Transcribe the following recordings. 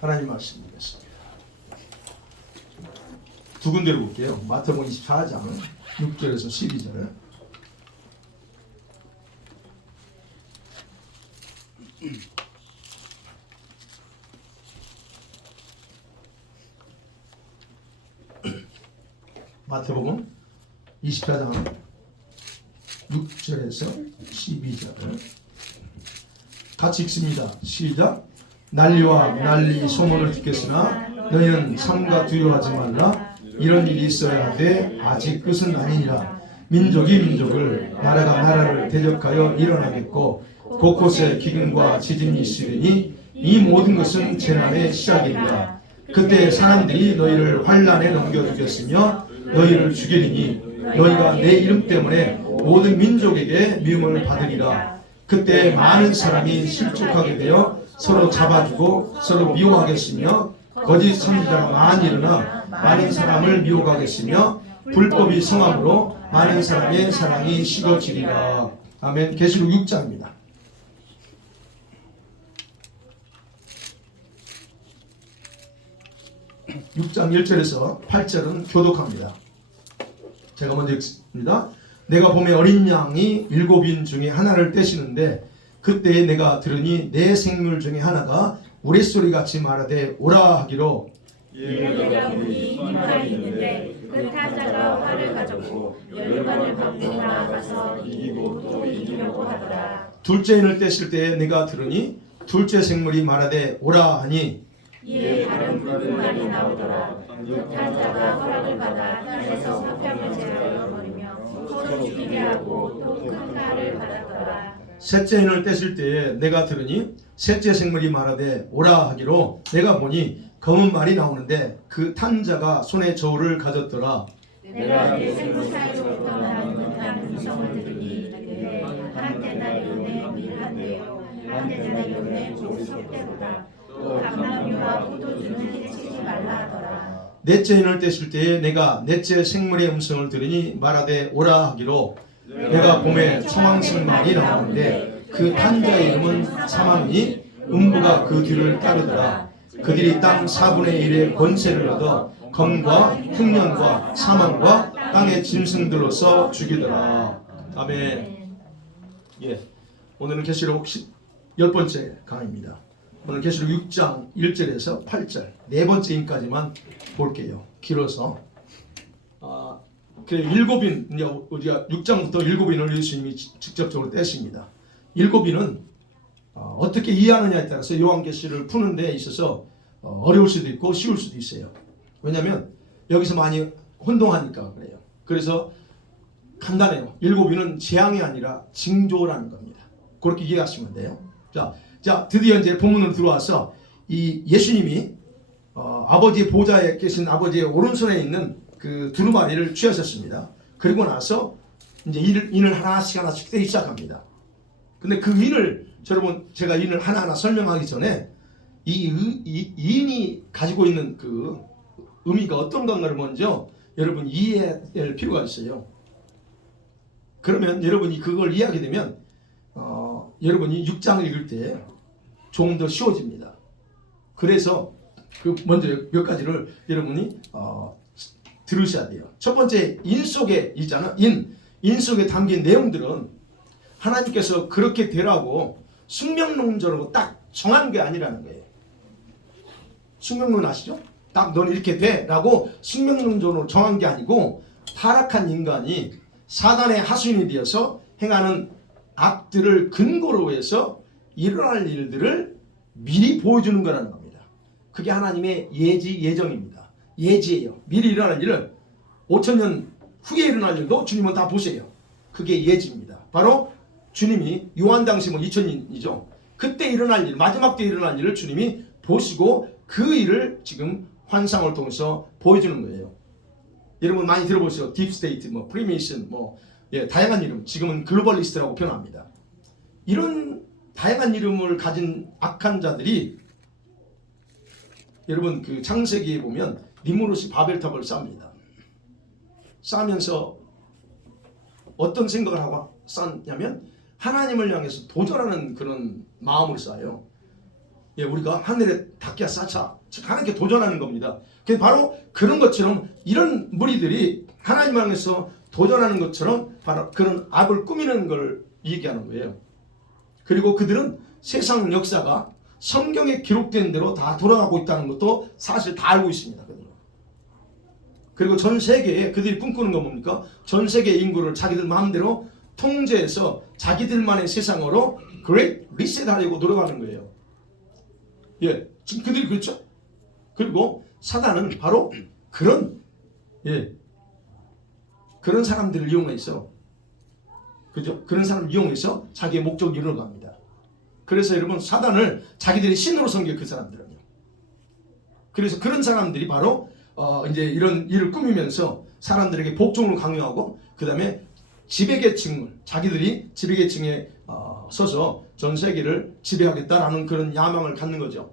하나님 말씀 드리겠습니다. 두 군데로 볼게요. 마태복음 24장 6절에서 12절. 마태복음 24장 6절에서 12절 같이 읽습니다. 시작. 난리와 난리 소문을 듣겠으나 너희는 삼가 두려워하지 말라. 이런 일이 있어야 하되 아직 끝은 아니니라. 민족이 민족을 나라가 나라를 대적하여 일어나겠고 곳곳에 기근과 지진이 있으리니 이 모든 것은 재난의 시작이니라. 그때 사람들이 너희를 환난에 넘겨주겠으며 너희를 죽이리니 너희가 내 이름 때문에 모든 민족에게 미움을 받으리라. 그때 많은 사람이 실족하게 되어 서로 잡아주고 서로 미워하겠으며 거짓 선지자가 많이 일어나 많은 사람을 미혹하겠으며 불법이 성함으로 많은 사람의 사랑이 식어지리라. 아멘. 계시록 6장입니다. (6장) 1절에서 8절은 교독합니다. 제가 먼저 읽습니다. 내가 봄에 어린 양이 7인 중에 하나를 떼시는데 그때에 내가 들으니 내 생물 중에 하나가 우레소리같이 말하되 오라 하기로 내가 보니 흰말이 있는데 그 타자가 활을 가졌고 열반을 받고 나아가서 이기고 또 이기려고 하더라. 둘째인을 떼실 때에 내가 들으니 둘째 생물이 말하되 오라 하니 이에 다른 붉은 말이 나오더라. 그 타자가 허락을 받아 땅에서 화평을 제하여 버리며 서로 죽이게 하고 또 큰 칼을 받았더라. 셋째인을 떼실 때에 내가 들으니 셋째 생물이 말하되 오라 하기로 내가 보니 검은 말이 나오는데 그 탄 자가 손에 저울을 가졌더라. 내가 내 생물 사이로부터 나는 듯한 음성을 들으니 이르되 한 데나리온에 밀한 대요 한 데나리온에 조석 대로다. 또 감람류와 포도주는 해치지 말라 하더라. 넷째인을 떼실 때에 내가 넷째 생물의 음성을 들으니 말하되 오라 하기로 내가 봄에 청황색 말이 나오는데 그 탄 자의 이름은 사망이니 음부가 그 뒤를 따르더라. 그들이 땅 4분의 1의 권세를 얻어 검과 흉년과 사망과 땅의 짐승들로서 죽이더라. 아멘. 예, 오늘은 계시록 10번째 강의입니다. 오늘 계시록 6장 1절에서 8절 네 번째 인까지만 볼게요. 길어서 일곱인 우리가 6장부터 7인을 예수님이 직접적으로 떼십니다. 7인은 어떻게 이해하느냐에 따라서 요한계시를 푸는 데 있어서 어려울 수도 있고 쉬울 수도 있어요. 왜냐하면 여기서 많이 혼동하니까 그래요. 그래서 간단해요. 7인은 재앙이 아니라 징조라는 겁니다. 그렇게 이해하시면 돼요. 자, 드디어 이제 본문으로 들어와서 이 예수님이 아버지의 보좌에 계신 아버지의 오른손에 있는 그 두루마리를 취하셨습니다. 그리고 나서 이제 인을 하나씩 떼기 시작합니다. 근데 그 인을 여러분 제가 인을 하나하나 설명하기 전에 이 인이 가지고 있는 그 의미가 어떤 건가를 먼저 여러분 이해해야 할 필요가 있어요. 그러면 여러분이 그걸 이해하게 되면 여러분이 6장을 읽을 때 조금 더 쉬워집니다. 그래서 그 먼저 몇 가지를 여러분이 들으셔야 돼요. 첫 번째, 인 속에 있잖아. 인 속에 담긴 내용들은 하나님께서 그렇게 되라고 숙명론적으로 딱 정한 게 아니라는 거예요. 숙명론 아시죠? 딱 넌 이렇게 돼 라고 숙명론적으로 정한 게 아니고 타락한 인간이 사단의 하수인이 되어서 행하는 악들을 근거로 해서 일어날 일들을 미리 보여주는 거라는 겁니다. 그게 하나님의 예정입니다. 예지예요. 미리 일어날 일을 5,000년 후에 일어날 일도 주님은 다 보세요. 그게 예지입니다. 바로 주님이 요한 당시 2000년이죠. 그때 일어날 일, 마지막 때 일어날 일을 주님이 보시고 그 일을 지금 환상을 통해서 보여주는 거예요. 여러분 많이 들어보세요. 딥스테이트, 프리메이션, 다양한 이름. 지금은 글로벌리스트라고 표현합니다. 이런 다양한 이름을 가진 악한 자들이 여러분 그 창세기에 보면 니무롯이 바벨탑을 쌓습니다. 쌓으면서 어떤 생각을 하고 쌓냐면 하나님을 향해서 도전하는 그런 마음을 쌓아요. 우리가 하늘에 다 자기가 쌓자, 즉 하나님께 도전하는 겁니다. 그래서 바로 그런 것처럼 이런 무리들이 하나님 향해서 도전하는 것처럼 바로 그런 악을 꾸미는 걸 얘기하는 거예요. 그리고 그들은 세상 역사가 성경에 기록된 대로 다 돌아가고 있다는 것도 사실 다 알고 있습니다. 그들은. 그리고 전 세계에 그들이 꿈꾸는 건 뭡니까? 전 세계 인구를 자기들 마음대로 통제해서 자기들만의 세상으로 그레이트 리셋하려고 노력하는 거예요. 예, 지금 그들이 그렇죠. 그리고 사단은 바로 그런 그런 사람들을 이용해서, 그죠? 그런 사람을 이용해서 자기의 목적을 이루려고 합니다. 그래서 여러분, 사단을 자기들이 신으로 섬겨요, 그 사람들은요. 그래서 그런 사람들이 바로 이제 이런 일을 꾸미면서 사람들에게 복종을 강요하고, 그 다음에 지배계층을, 자기들이 지배계층에 서서 전 세계를 지배하겠다라는 그런 야망을 갖는 거죠.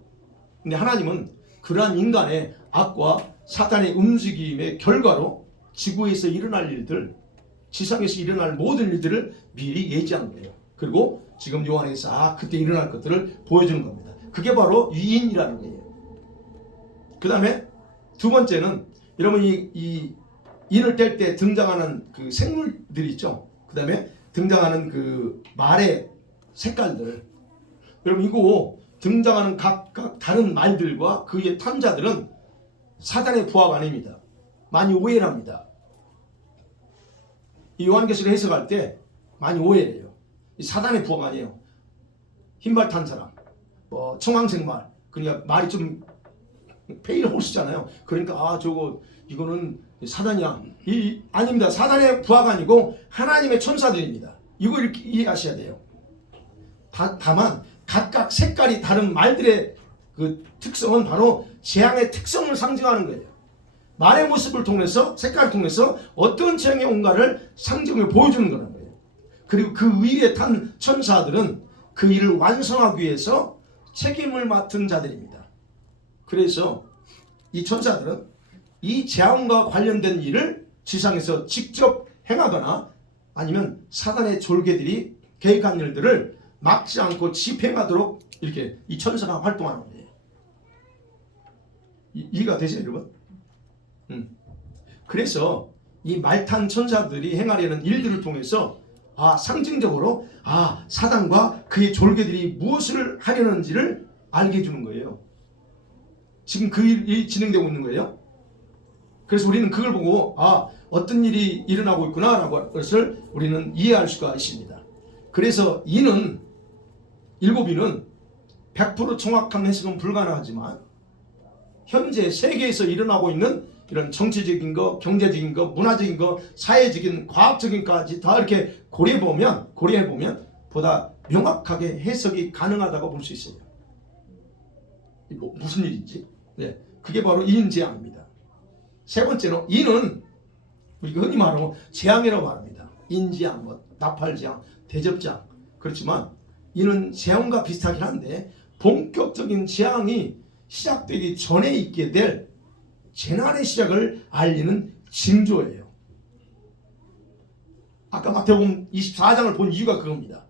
근데 하나님은 그러한 인간의 악과 사탄의 움직임의 결과로 지구에서 일어날 일들, 지상에서 일어날 모든 일들을 미리 예지한 거예요. 그리고 지금 요한에서 그때 일어날 것들을 보여주는 겁니다. 그게 바로 위인이라는 거예요. 그 다음에 두 번째는 여러분, 이 인을 뗄 때 등장하는 그 생물들이 있죠. 그 다음에 등장하는 그 말의 색깔들. 여러분, 이거 등장하는 각각 다른 말들과 그의 탄자들은 사단의 부하가 아닙니다. 많이 오해를 합니다. 이 요한계시를 해석할 때 많이 오해를 해요. 이 사단의 부하가 아니에요. 흰말 탄 사람, 청황색 말, 그러니까 말이 좀 페일 호스잖아요. 그러니까 저거 이거는 사단이야. 아닙니다. 사단의 부하가 아니고 하나님의 천사들입니다. 이거 이렇게 이해하셔야 돼요. 다만 각각 색깔이 다른 말들의 그 특성은 바로 재앙의 특성을 상징하는 거예요. 말의 모습을 통해서, 색깔을 통해서 어떤 재앙이 온가를 상징을 보여주는 거라는 거예요. 그리고 그 위에 탄 천사들은 그 일을 완성하기 위해서 책임을 맡은 자들입니다. 그래서 이 천사들은 이 재앙과 관련된 일을 지상에서 직접 행하거나 아니면 사단의 졸개들이 계획한 일들을 막지 않고 집행하도록 이렇게 이 천사가 활동하는 거예요. 이해가 되세요, 여러분? 그래서 이 말탄 천사들이 행하려는 일들을 통해서 상징적으로 사단과 그의 졸개들이 무엇을 하려는지를 알게 해주는 거예요. 지금 그 일이 진행되고 있는 거예요. 그래서 우리는 그걸 보고 어떤 일이 일어나고 있구나 라고 것을 우리는 이해할 수가 있습니다. 그래서 일곱 인은 100% 정확한 해석은 불가능하지만 현재 세계에서 일어나고 있는 이런 정치적인 거, 경제적인 거, 문화적인 거, 사회적인, 과학적인까지 다 이렇게 고려해보면 보다 명확하게 해석이 가능하다고 볼 수 있어요. 이거 무슨 일인지. 네, 그게 바로 인재앙입니다. 세 번째로 인은 우리가 흔히 말하고 재앙이라고 말합니다. 인재앙, 나팔재앙, 대접재앙. 그렇지만 이는 재앙과 비슷하긴 한데 본격적인 재앙이 시작되기 전에 있게 될 재난의 시작을 알리는 징조예요. 아까 마태복음 24장을 본 이유가 그겁니다.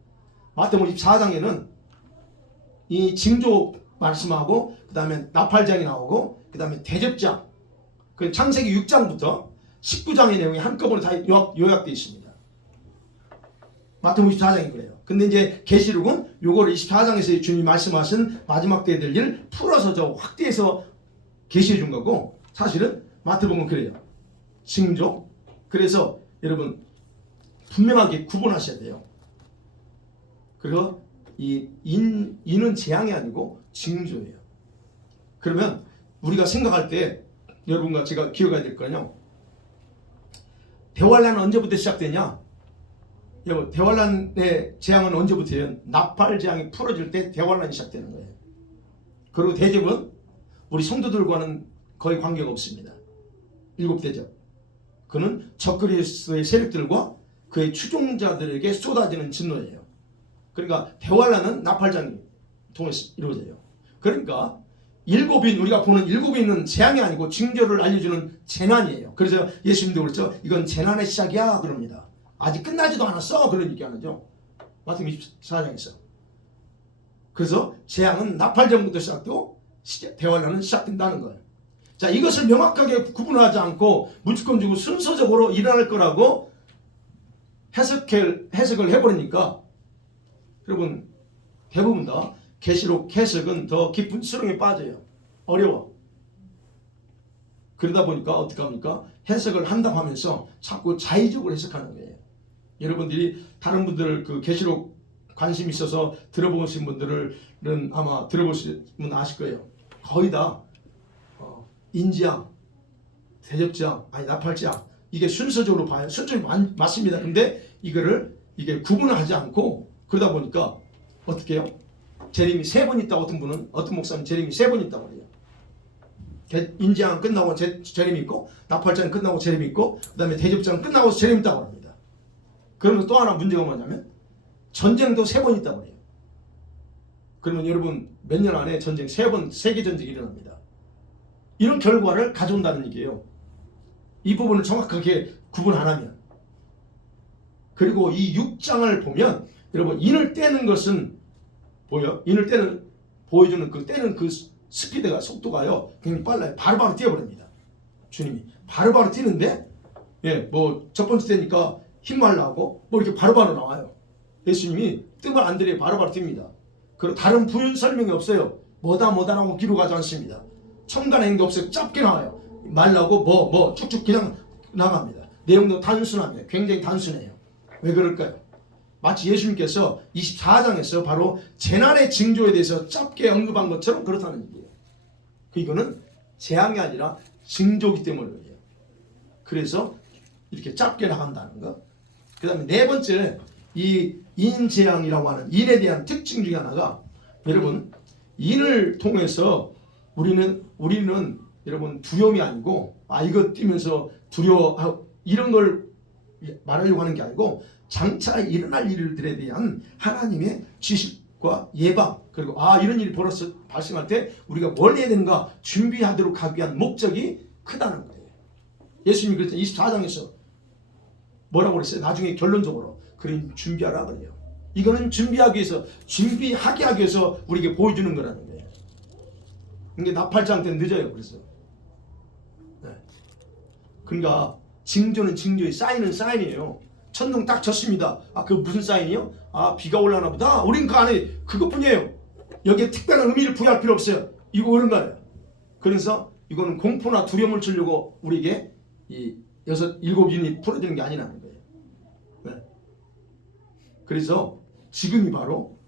마태복음 24장에는 이 징조 말씀하고 그 다음에 나팔장이 나오고 그 다음에 대접장, 그 창세기 6장부터 19장의 내용이 한꺼번에 다 요약되어 있습니다. 마태복음 24장이 그래요. 근데 이제 계시록은 요거를 24장에서 주님이 말씀하신 마지막 때에 될 일 풀어서 확대해서 계시해 준 거고, 사실은 마태복음은 그래요. 징조. 그래서 여러분 분명하게 구분하셔야 돼요. 그리고 이 인은 재앙이 아니고 징조예요. 그러면 우리가 생각할 때 여러분과 제가 기억해야 될 거는요, 대환란은 언제부터 시작되냐? 여러분, 대환란의 재앙은 언제부터예요? 나팔 재앙이 풀어질 때 대환란이 시작되는 거예요. 그리고 대접은 우리 성도들과는 거의 관계가 없습니다. 일곱 대접. 그는 적그리스도의 세력들과 그의 추종자들에게 쏟아지는 진노예요. 그러니까 대환란은 나팔장이 통해서 이루어져요. 그러니까 우리가 보는 일곱인은 재앙이 아니고 징조를 알려주는 재난이에요. 그래서 예수님도 그렇죠. 이건 재난의 시작이야 그럽니다. 아직 끝나지도 않았어 그런 얘기하죠. 마태복음 24장에서. 그래서 재앙은 나팔장부터 시작되고 대환란은 시작된다는 거예요. 자, 이것을 명확하게 구분하지 않고 무조건적으로 순서적으로 일어날 거라고 해석을 해버리니까 여러분 대부분 다 계시록 해석은 더 깊은 수렁에 빠져요. 어려워. 그러다 보니까 어떻게 합니까? 해석을 한다고 하면서 자꾸 자의적으로 해석하는 거예요. 여러분들이 다른 분들 그 계시록 관심 있어서 들어보신 분들은 아마 들어보시면 아실 거예요. 거의 다 인지학, 대적지학, 아니 나팔지학 이게 순서적으로 봐요. 순서적으로 맞습니다. 근데 이게 구분하지 않고 그러다 보니까 어떻게 해요? 재림이 3번 있다고 어떤 목사님 재림이 3번 있다고 그래요. 인지학 끝나고 재림이 있고 나팔장 끝나고 재림이 있고 그 다음에 대접장 끝나고 재림이 있다고 합니다. 그러면 또 하나 문제가 뭐냐면 전쟁도 3번 있다고 그래요. 그러면 여러분 몇 년 안에 전쟁 3번 세계전쟁이 일어납니다. 이런 결과를 가져온다는 얘기예요. 이 부분을 정확하게 구분 안 하면. 그리고 이 6장을 보면 여러분 인을 떼는 것은 보여? 인을 보여주는 그 떼는 그 스피드가 속도가요 굉장히 빨라요. 바로바로 뛰어버립니다. 주님이 바로바로 뛰는데 뭐 첫 번째 때니까 힘만 나고 뭐 이렇게 바로바로 나와요. 예수님이 뜸을 안 들여 바로바로 뜁니다. 그리고 다른 부연 설명이 없어요. 뭐다라고 기록하지 않습니다. 첨가는 행도 없어요. 짧게 나와요. 말라고 뭐 쭉쭉 그냥 나갑니다. 내용도 단순합니다. 굉장히 단순해요. 왜 그럴까요? 마치 예수님께서 24장에서 바로 재난의 징조에 대해서 짧게 언급한 것처럼 그렇다는 얘기예요. 이거는 재앙이 아니라 징조이기 때문에 그래요. 그래서 이렇게 짧게 나간다는 거. 그 다음에 네 번째 이 인재앙이라고 하는 인에 대한 특징 중에 하나가 여러분 인을 통해서 우리는 여러분 두려움이 아니고 이거 뛰면서 두려워 이런 걸 말하려고 하는 게 아니고 장차 일어날 일들에 대한 하나님의 지식과 예방 그리고 이런 일이 발생할 때 우리가 뭘 해야 되는가 준비하도록 하기 위한 목적이 크다는 거예요. 예수님이 그랬죠. 24장에서 뭐라고 그랬어요? 나중에 결론적으로 그런 준비하라 그래요. 이거는 준비하게 하기 위해서 우리에게 보여주는 거라는 거예요. 이게 나팔장 때는 늦어요. 그래서 그러니까 징조는 징조의 사인은 사인이에요. 천둥 딱 쳤습니다. 그 무슨 사인이요? 비가 올라나 보다. 우린 그 안에 그것뿐이에요. 여기에 특별한 의미를 부여할 필요 없어요. 이거 그런 거예요. 그래서 이거는 공포나 두려움을 주려고 우리에게 이 7인이 풀어지는 게 아니라는 거예요. 그래서 지금이 바로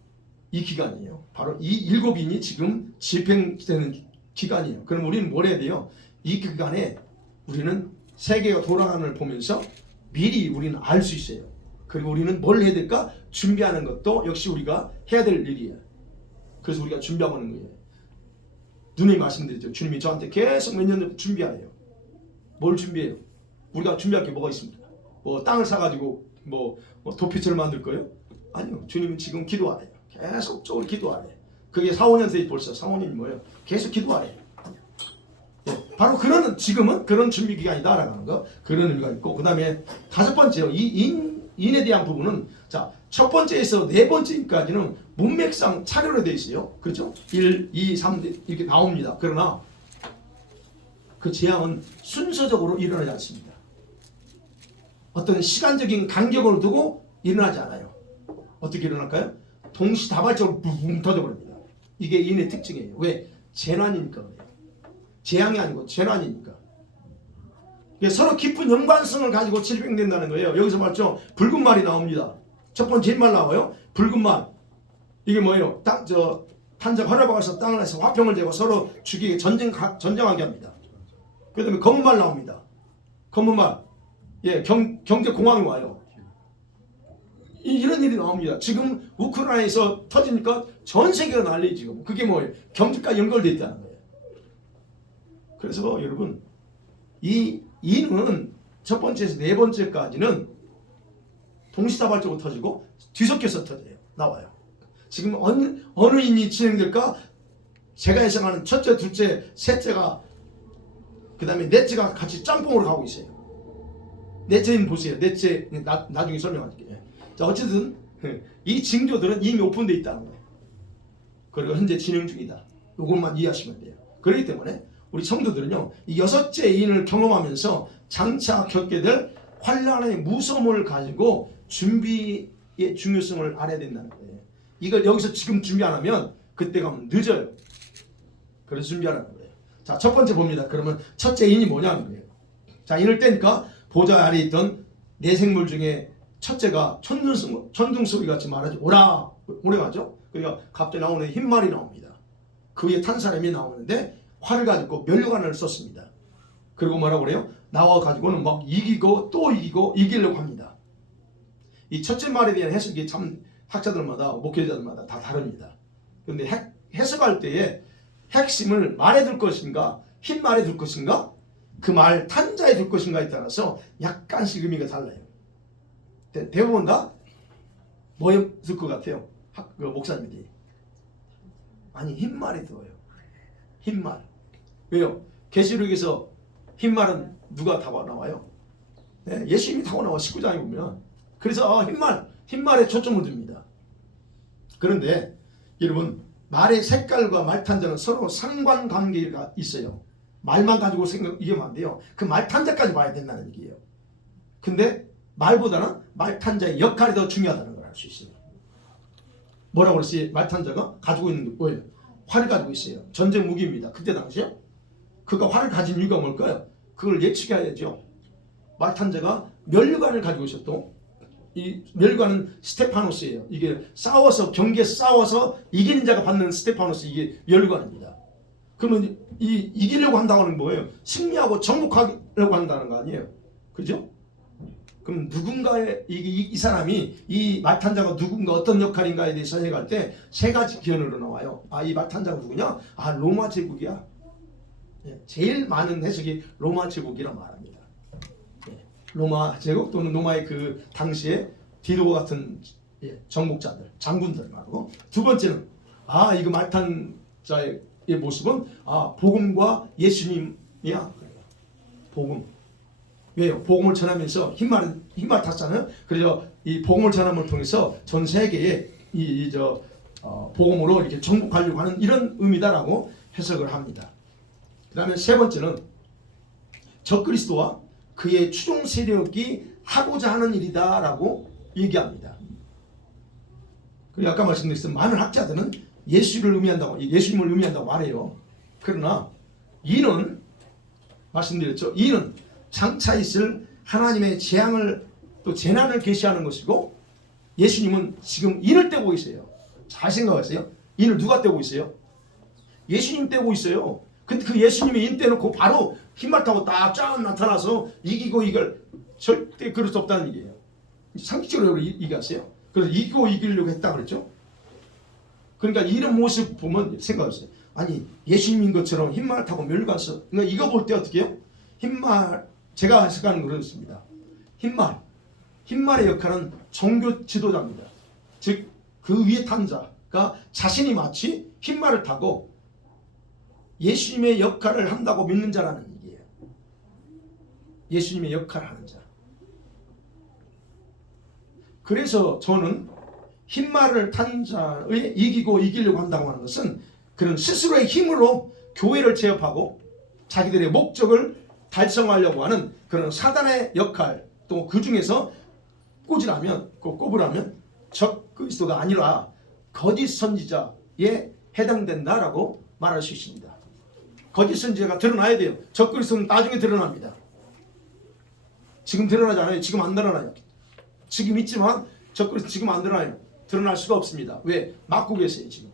이 기간이에요. 바로 이 7인이 지금 집행되는 기간이에요. 그럼 우리는 뭘 해야 돼요? 이 기간에 우리는 세계가 돌아가는 걸 보면서 미리 우리는 알 수 있어요. 그리고 우리는 뭘 해야 될까? 준비하는 것도 역시 우리가 해야 될 일이에요. 그래서 우리가 준비하고 있는 거예요. 누님이 말씀드렸죠. 주님이 저한테 계속 몇 년 준비하래요. 뭘 준비해요? 우리가 준비할 게 뭐가 있습니까? 뭐 땅을 사가지고 뭐 도피처를 만들 거예요? 아니요. 주님은 지금 기도하래요. 계속적으로 기도하래요. 그게 4-5년 돼 벌써 4-5년이 뭐예요? 계속 기도하래요. 바로 지금은 그런 준비 기간이다라고 하는 거 그런 의미가 있고 그 다음에 5번째요. 이 인에 대한 부분은 첫 번째에서 네 번째까지는 문맥상 차례로 되어 있어요. 그렇죠? 1, 2, 3 이렇게 나옵니다. 그러나 그 재앙은 순서적으로 일어나지 않습니다. 어떤 시간적인 간격을 두고 일어나지 않아요. 어떻게 일어날까요? 동시다발적으로 붕 터져버립니다. 이게 인의 특징이에요. 왜? 재난이니까 그래요. 재앙이 아니고 재난이니까. 서로 깊은 연관성을 가지고 질병된다는 거예요. 여기서 말죠. 붉은 말이 나옵니다. 첫 번째 말 나와요. 붉은 말. 이게 뭐예요? 탄적 하나박아서 땅을 해서 화평을 재고 서로 죽이게 전쟁하게 합니다. 그 다음에 검은 말 나옵니다. 검은 말. 경제 공황이 와요. 이런 일이 나옵니다. 지금 우크라이나에서 터지니까 전 세계가 난리 지금. 그게 뭐예요? 경제과 연결되어 있다는 거예요. 그래서 여러분 이 인은 첫 번째에서 네 번째까지는 동시다발적으로 터지고 뒤섞여서 터져요. 나와요. 지금 어느 인이 진행될까? 제가 예상하는 첫째, 둘째, 셋째가 그 다음에 넷째가 같이 짬뽕으로 가고 있어요. 넷째는 보세요. 넷째 나중에 설명할게요. 어쨌든 이 징조들은 이미 오픈되어 있다는 거예요. 그리고 현재 진행 중이다. 요것만 이해하시면 돼요. 그렇기 때문에 우리 성도들은요, 이 여섯째 인을 경험하면서 장차 겪게 될 환란의 무서움을 가지고 준비의 중요성을 알아야 된다는 거예요. 이걸 여기서 지금 준비 안 하면 그때 가면 늦어요. 그래서 준비하라는 거예요. 자, 첫 번째 봅니다. 그러면 첫째 인이 뭐냐는 거예요. 자, 인을 떼니까 보좌 아래에 있던 네 생물 중에 첫째가 천둥 소리 같이 말하죠. 오라 가죠. 그러니까 갑자기 나오는 흰말이 나옵니다. 그 위에 탄 사람이 나오는데 활을 가지고 면류관을 썼습니다. 그리고 뭐라고 그래요? 나와 가지고는 막 이기고 또 이기고 이기려고 합니다. 이 첫째 말에 대한 해석이 참 학자들마다 목회자들마다 다 다릅니다. 그런데 해석할 때에 핵심을 말에 둘 것인가 흰 말에 둘 것인가 그 말 탄자에 둘 것인가에 따라서 약간씩 의미가 달라요. 대부분 다 뭐에 둘 것 같아요? 목사님들이 아니 흰 말에 두어요. 흰 말. 왜요? 계시록에서 흰 말은 누가 타고 나와요? 네, 예수님이 타고 나와 19장에 보면. 그래서 흰 말에 초점을 둡니다. 그런데 여러분 말의 색깔과 말탄자는 서로 상관관계가 있어요. 말만 가지고 이해하면 안 돼요. 그 말탄자까지 봐야 된다는 얘기예요. 근데 말보다는 말탄자의 역할이 더 중요하다는 걸 알 수 있어요. 뭐라고 그랬어요? 말탄자가 가지고 있는 게 뭐예요? 활을 가지고 있어요. 전쟁 무기입니다. 그때 당시에 그가 활을 가진 이유가 뭘까요? 그걸 예측해야죠. 말탄자가 면류관을 가지고 있었고 이 면류관은 스테파노스예요. 이게 경기에서 싸워서 이기는 자가 받는 스테파노스 이게 면류관입니다. 그러면 이기려고 한다고 하는 뭐예요? 승리하고 정복하려고 한다는 거 아니에요? 그죠? 그럼 누군가의 이 사람이 이 말탄자가 누군가 어떤 역할인가에 대해서 생각할 때 세 가지 기원으로 나와요. 이 말탄자가 누구냐? 로마 제국이야. 제일 많은 해석이 로마 제국이라 말합니다. 로마 제국 또는 로마의 그 당시에 디도와 같은 정복자들, 장군들 말고 두 번째는 이거 말탄자의 모습은 복음과 예수님이야. 복음. 왜요? 복음을 전하면서 흰말 탔잖아요. 그래서 이 복음을 전함을 통해서 전 세계에 복음으로 이렇게 정복하려고 하는 이런 의미다라고 해석을 합니다. 그다음에 세 번째는 적그리스도와 그의 추종 세력이 하고자 하는 일이다라고 얘기합니다. 그리고 아까 말씀드렸던 많은 학자들은 예수님을 의미한다고 말해요. 그러나 이는 말씀드렸죠. 이는 장차 있을 하나님의 재앙을 또 재난을 계시하는 것이고 예수님은 지금 인을 떼고 있어요. 잘 생각하세요. 인을 누가 떼고 있어요? 예수님 떼고 있어요. 근데 그 예수님이 인 떼놓고 바로 흰말 타고 딱 나타나서 이기고 이걸 절대 그럴 수 없다는 얘기예요. 상식적으로 얘기하세요. 그래서 이기고 이기려고 했다 그랬죠. 그러니까 이런 모습 보면 생각하세요. 아니 예수님인 것처럼 흰말 타고 멸관 써. 그러니까 이거 볼 때 어떻게 해요? 흰말 제가 해석하는 건 그렇습니다. 흰말의 역할은 종교 지도자입니다. 즉 그 위에 탄 자가 자신이 마치 흰말을 타고 예수님의 역할을 한다고 믿는 자라는 얘기예요. 예수님의 역할을 하는 자. 그래서 저는 흰말을 탄 자의 이기고 이기려고 한다고 하는 것은 그런 스스로의 힘으로 교회를 제압하고 자기들의 목적을 달성하려고 하는 그런 사단의 역할, 또 그 중에서 꼽으라면 적그리스도가 아니라 거짓 선지자에 해당된다라고 말할 수 있습니다. 거짓 선지자가 드러나야 돼요. 적그리스도는 나중에 드러납니다. 지금 드러나지 않아요. 지금 안 드러나요. 지금 있지만 적그리스도 지금 안 드러나요. 드러날 수가 없습니다. 왜? 막고 계세요. 지금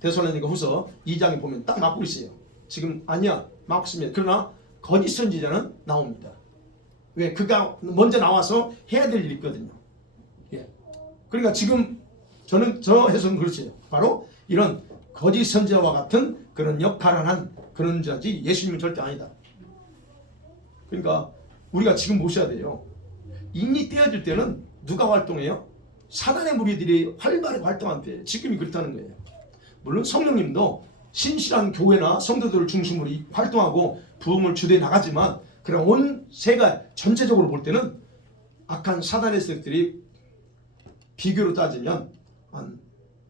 데살로니가 후서 2장에 보면 딱 막고 있어요. 지금 아니야. 막고 있습니다. 그러나 거짓 선지자는 나옵니다. 왜? 그가 먼저 나와서 해야 될 일이 있거든요. 그러니까 지금 저 해석은 그렇죠. 바로 이런 거짓 선지자와 같은 그런 역할을 한 그런 자지 예수님은 절대 아니다. 그러니까 우리가 지금 보셔야 돼요. 인이 떼어질 때는 누가 활동해요? 사단의 무리들이 활발하게 활동한대. 지금이 그렇다는 거예요. 물론 성령님도 신실한 교회나 성도들을 중심으로 활동하고 부흥을 주도해 나가지만 그런 온 세가 전체적으로 볼 때는 악한 사단의 세력들이 비교로 따지면 한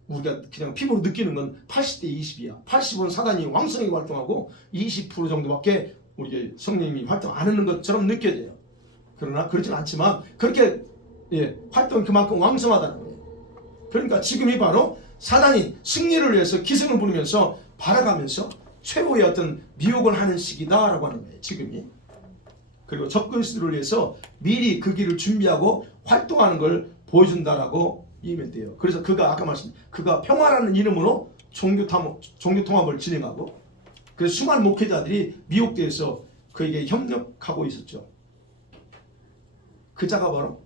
우리가 그냥 피부로 느끼는 건 80대 20이야. 80은 사단이 왕성하게 활동하고 20% 정도밖에 우리 성령님이 활동 안 하는 것처럼 느껴져요. 그러나 그렇진 않지만 그렇게 활동이 그만큼 왕성하다는 거예요. 그러니까 지금이 바로 사단이 승리를 위해서 기승을 부리면서 바라가면서 최고의 어떤 미혹을 하는 시기다라고 하는 거예요. 지금이. 그리고 적그리스도를 위해서 미리 그 길을 준비하고 활동하는 걸 보여준다라고 이해면 돼요. 그래서 그가 아까 말씀드린 그가 평화라는 이름으로 종교 통합을 진행하고 그래서 수많은 목회자들이 미혹되어서 그에게 협력하고 있었죠. 그 자가 바로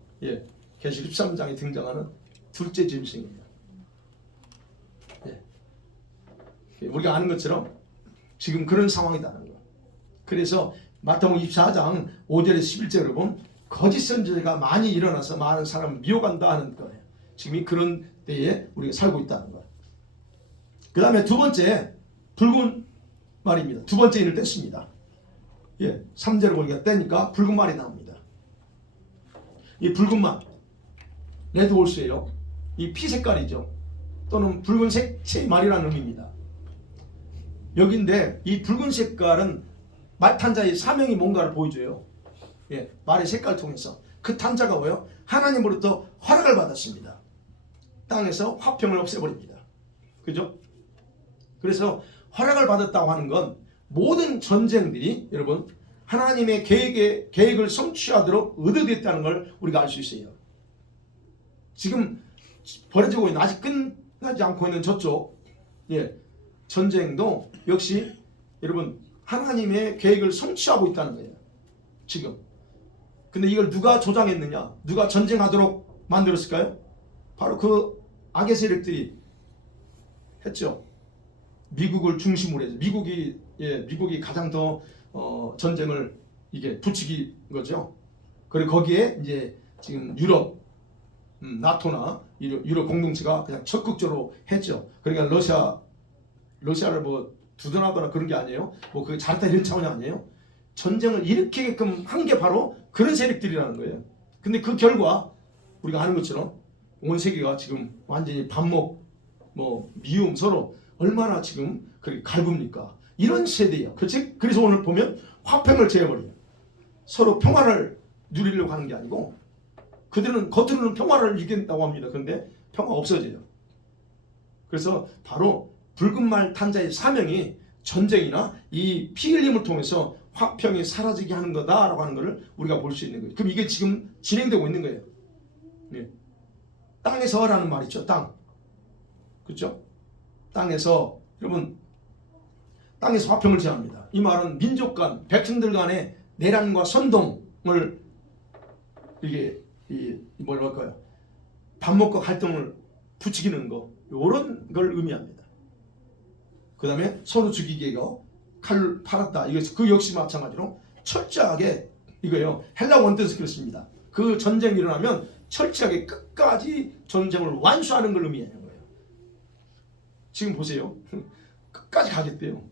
계시록 13장에 등장하는 둘째 짐승입니다. 우리가 아는 것처럼 지금 그런 상황이다는 거. 그래서 마태복음 24장 5절에서 11절을 보면 거짓 선지자가 많이 일어나서 많은 사람을 미혹한다 하는 거예요. 지금 그런 때에 우리가 살고 있다는 거예요. 그 다음에 두 번째 붉은 말입니다. 두 번째 인을 뗐습니다. 3절을 보니까 떼니까 붉은 말이 나옵니다. 이 붉은 말 레드 홀스예요. 이 피 색깔이죠. 또는 붉은색 말이라는 의미입니다. 여기인데 이 붉은 색깔은 말 탄자의 사명이 뭔가를 보여줘요. 말의 색깔을 통해서 그 탄자가 뭐예요? 하나님으로부터 허락을 받았습니다. 땅에서 화평을 없애버립니다. 그죠? 그래서 허락을 받았다고 하는 건 모든 전쟁들이 여러분 하나님의 계획을 성취하도록 의도됐다는 걸 우리가 알 수 있어요. 지금 벌어지고 있는 아직 끝나지 않고 있는 저쪽 전쟁도 역시 여러분 하나님의 계획을 성취하고 있다는 거예요. 지금. 근데 이걸 누가 조장했느냐? 누가 전쟁하도록 만들었을까요? 바로 그 악의 세력들이 했죠. 미국을 중심으로 해서 미국이 가장 더 전쟁을 이게 부추긴 거죠. 그리고 거기에 이제 지금 유럽 나토나 유럽 공동체가 그냥 적극적으로 했죠. 그러니까 러시아를 뭐 두둔하거나 그런 게 아니에요. 뭐 그게 잘했다 이런 차원이 아니에요. 전쟁을 일으키게끔 한 게 바로 그런 세력들이라는 거예요. 근데 그 결과 우리가 아는 것처럼 온 세계가 지금 완전히 반목 미움 서로 얼마나 지금 그렇게 갈굽니까? 이런 세대예요. 그래서 오늘 보면 화평을 제해버려요. 서로 평화를 누리려고 하는 게 아니고 그들은 겉으로는 평화를 이긴다고 합니다. 그런데 평화 없어져요. 그래서 바로 붉은 말 탄자의 사명이 전쟁이나 이 피 흘림을 통해서 화평이 사라지게 하는 거다라고 하는 것을 우리가 볼 수 있는 거예요. 그럼 이게 지금 진행되고 있는 거예요. 땅에서라는 말 있죠. 땅. 그렇죠? 땅에서 여러분 땅에서 화평을 제합니다. 이 말은 민족 간 백성들 간의 내란과 선동을 이게 뭐라고 할까요? 반목과 갈등을 부추기는 거 이런 걸 의미합니다. 그 다음에 서로 죽이기가 칼을 팔았다. 이것이 그 역시 마찬가지로 철저하게 이거요. 헬라 원뜻에서 그렇습니다. 그 전쟁이 일어나면 철저하게 끝까지 전쟁을 완수하는 걸 의미하는 거예요. 지금 보세요. 끝까지 가겠대요.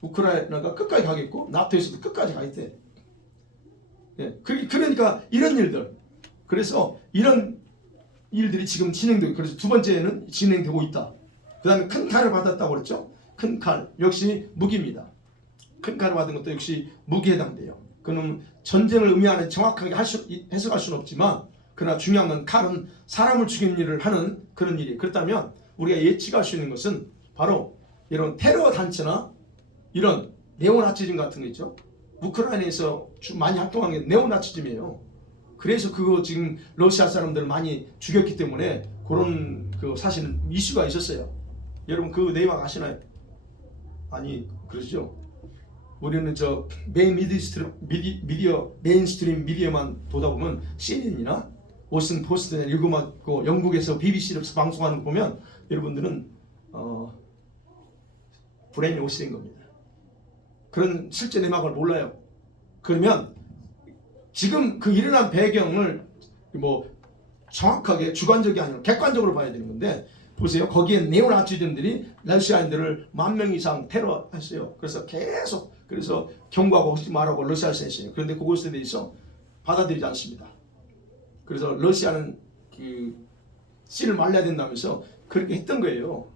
우크라이나가 끝까지 가겠고 나토에서도 끝까지 가겠대. 그러니까 이런 일들. 그래서 이런 일들이 지금 진행되고 그래서 두 번째는 진행되고 있다. 그 다음에 큰 칼을 받았다고 그랬죠. 큰 칼 역시 무기입니다. 큰 칼을 받은 것도 역시 무기에 해당돼요. 그는 전쟁을 의미하는 정확하게 해석할 수는 없지만 그러나 중요한 건 칼은 사람을 죽이는 일을 하는 그런 일이에요. 그렇다면 우리가 예측할 수 있는 것은 바로 이런 테러 단체나 이런 네오나치즘 같은 거 있죠. 우크라이나에서 많이 활동한 게 네오나치즘이에요. 그래서 그거 지금 러시아 사람들을 많이 죽였기 때문에 그런 그 사실은 이슈가 있었어요. 여러분 그 내용 아시나요? 아니 그러시죠? 우리는 저 메인스트림 미디어만 보다 보면 CNN이나 워싱턴 포스트나 읽어봤고 영국에서 BBC를 방송하는 거 보면 여러분들은 브레인 워시된 겁니다. 그런 실제 내막을 몰라요. 그러면 지금 그 일어난 배경을 뭐 정확하게 주관적이 아니라 객관적으로 봐야 되는 건데 보세요. 거기에 네오나치즘들이 러시아인들을 10,000명 이상 테러했어요. 그래서 계속 경고하고 하지 말라고 러시아에서 했어요. 그런데 그것에 대해서 받아들이지 않습니다. 그래서 러시아는 그 씨를 말려야 된다면서 그렇게 했던 거예요.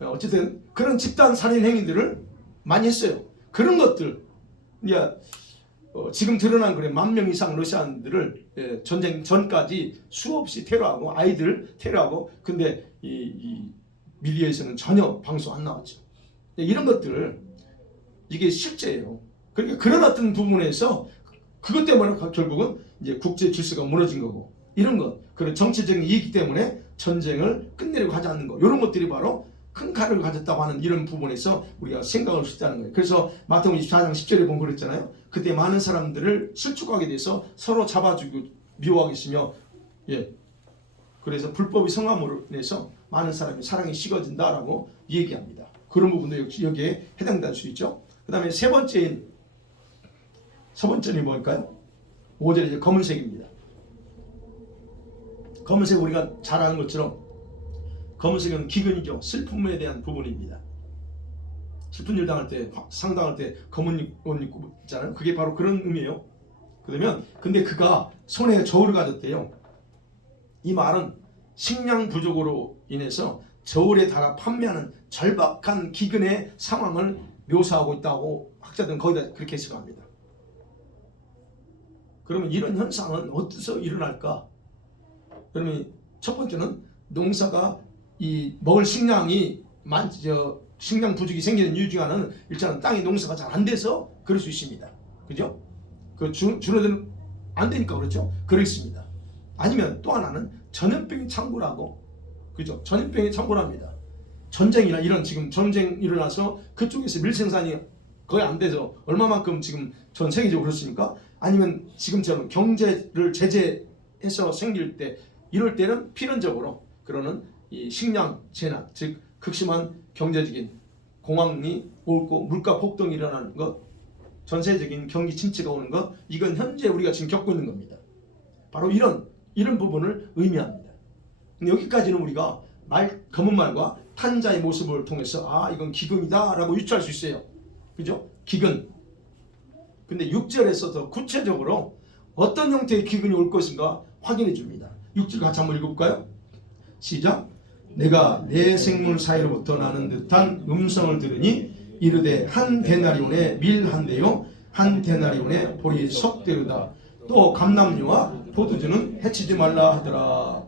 어쨌든 그런 집단 살인 행위들을 많이 했어요. 그런 것들 이제 지금 드러난 그래 10,000명 이상 러시아인들을 전쟁 전까지 수없이 테러하고 아이들 테러하고 근데 이 미디어에서는 전혀 방송 안 나왔죠. 이런 것들 이게 실제예요. 그러니까 그런 어떤 부분에서 그것 때문에 결국은 이제 국제 질서가 무너진 거고 이런 것 그런 정치적인 이익 때문에 전쟁을 끝내려고 하지 않는 거 이런 것들이 바로 큰 칼을 가졌다고 하는 이런 부분에서 우리가 생각할 수 있다는 거예요. 그래서 마태복음 24장 10절에 보면 그랬잖아요. 그때 많은 사람들을 실족하게 돼서 서로 잡아주고 미워하겠으며 그래서 불법의 성함으로 인해서 많은 사람이 사랑이 식어진다라고 얘기합니다. 그런 부분도 역시 여기에 해당될 수 있죠. 그 다음에 세 번째는 뭘까요? 5절에 이제 검은색입니다. 검은색 우리가 잘 아는 것처럼 검은색은 기근이죠. 슬픔에 대한 부분입니다. 슬픈 일 당할 때, 상당할 때 검은 옷 입고 있잖아요. 그게 바로 그런 의미예요. 그러면 근데 그가 손에 저울을 가졌대요. 이 말은 식량 부족으로 인해서 저울에 달아 판매하는 절박한 기근의 상황을 묘사하고 있다고 학자들은 거기다 그렇게 해석합니다. 그러면 이런 현상은 어디서 일어날까? 그러면 첫 번째는 농사가 이 먹을 식량이 식량 부족이 생기는 이유 중 하나는 일단은 땅에 농사가 잘 안 돼서 그럴 수 있습니다. 그죠? 그 줄어드는 안 되니까 그렇죠? 그렇습니다. 아니면 또 하나는 전염병이 창궐하고 그죠? 전염병이 창궐합니다. 전쟁이나 이런 지금 전쟁 일어나서 그쪽에서 밀생산이 거의 안 돼서 얼마만큼 지금 전 세계적으로 그렇습니까? 아니면 지금처럼 경제를 제재해서 생길 때 이럴 때는 필연적으로 그러는 이 식량 재난 즉 극심한 경제적인 공황이 옳고 물가 폭등이 일어나는 것 전세적인 경기 침체가 오는 것 이건 현재 우리가 지금 겪고 있는 겁니다. 바로 이런 부분을 의미합니다. 근데 여기까지는 우리가 검은 말과 탄자의 모습을 통해서 이건 기근이다 라고 유추할 수 있어요. 그죠? 기근. 근데 6절에서 더 구체적으로 어떤 형태의 기근이 올 것인가 확인해 줍니다. 6절 같이 한번 읽어볼까요? 시작. 내가 내 생물 사이로부터 나는 듯한 음성을 들으니 이르되 한 데나리온의 밀 한 대요 한 데나리온의 보리 석 대로다. 또 감람류와 포도주는 해치지 말라 하더라.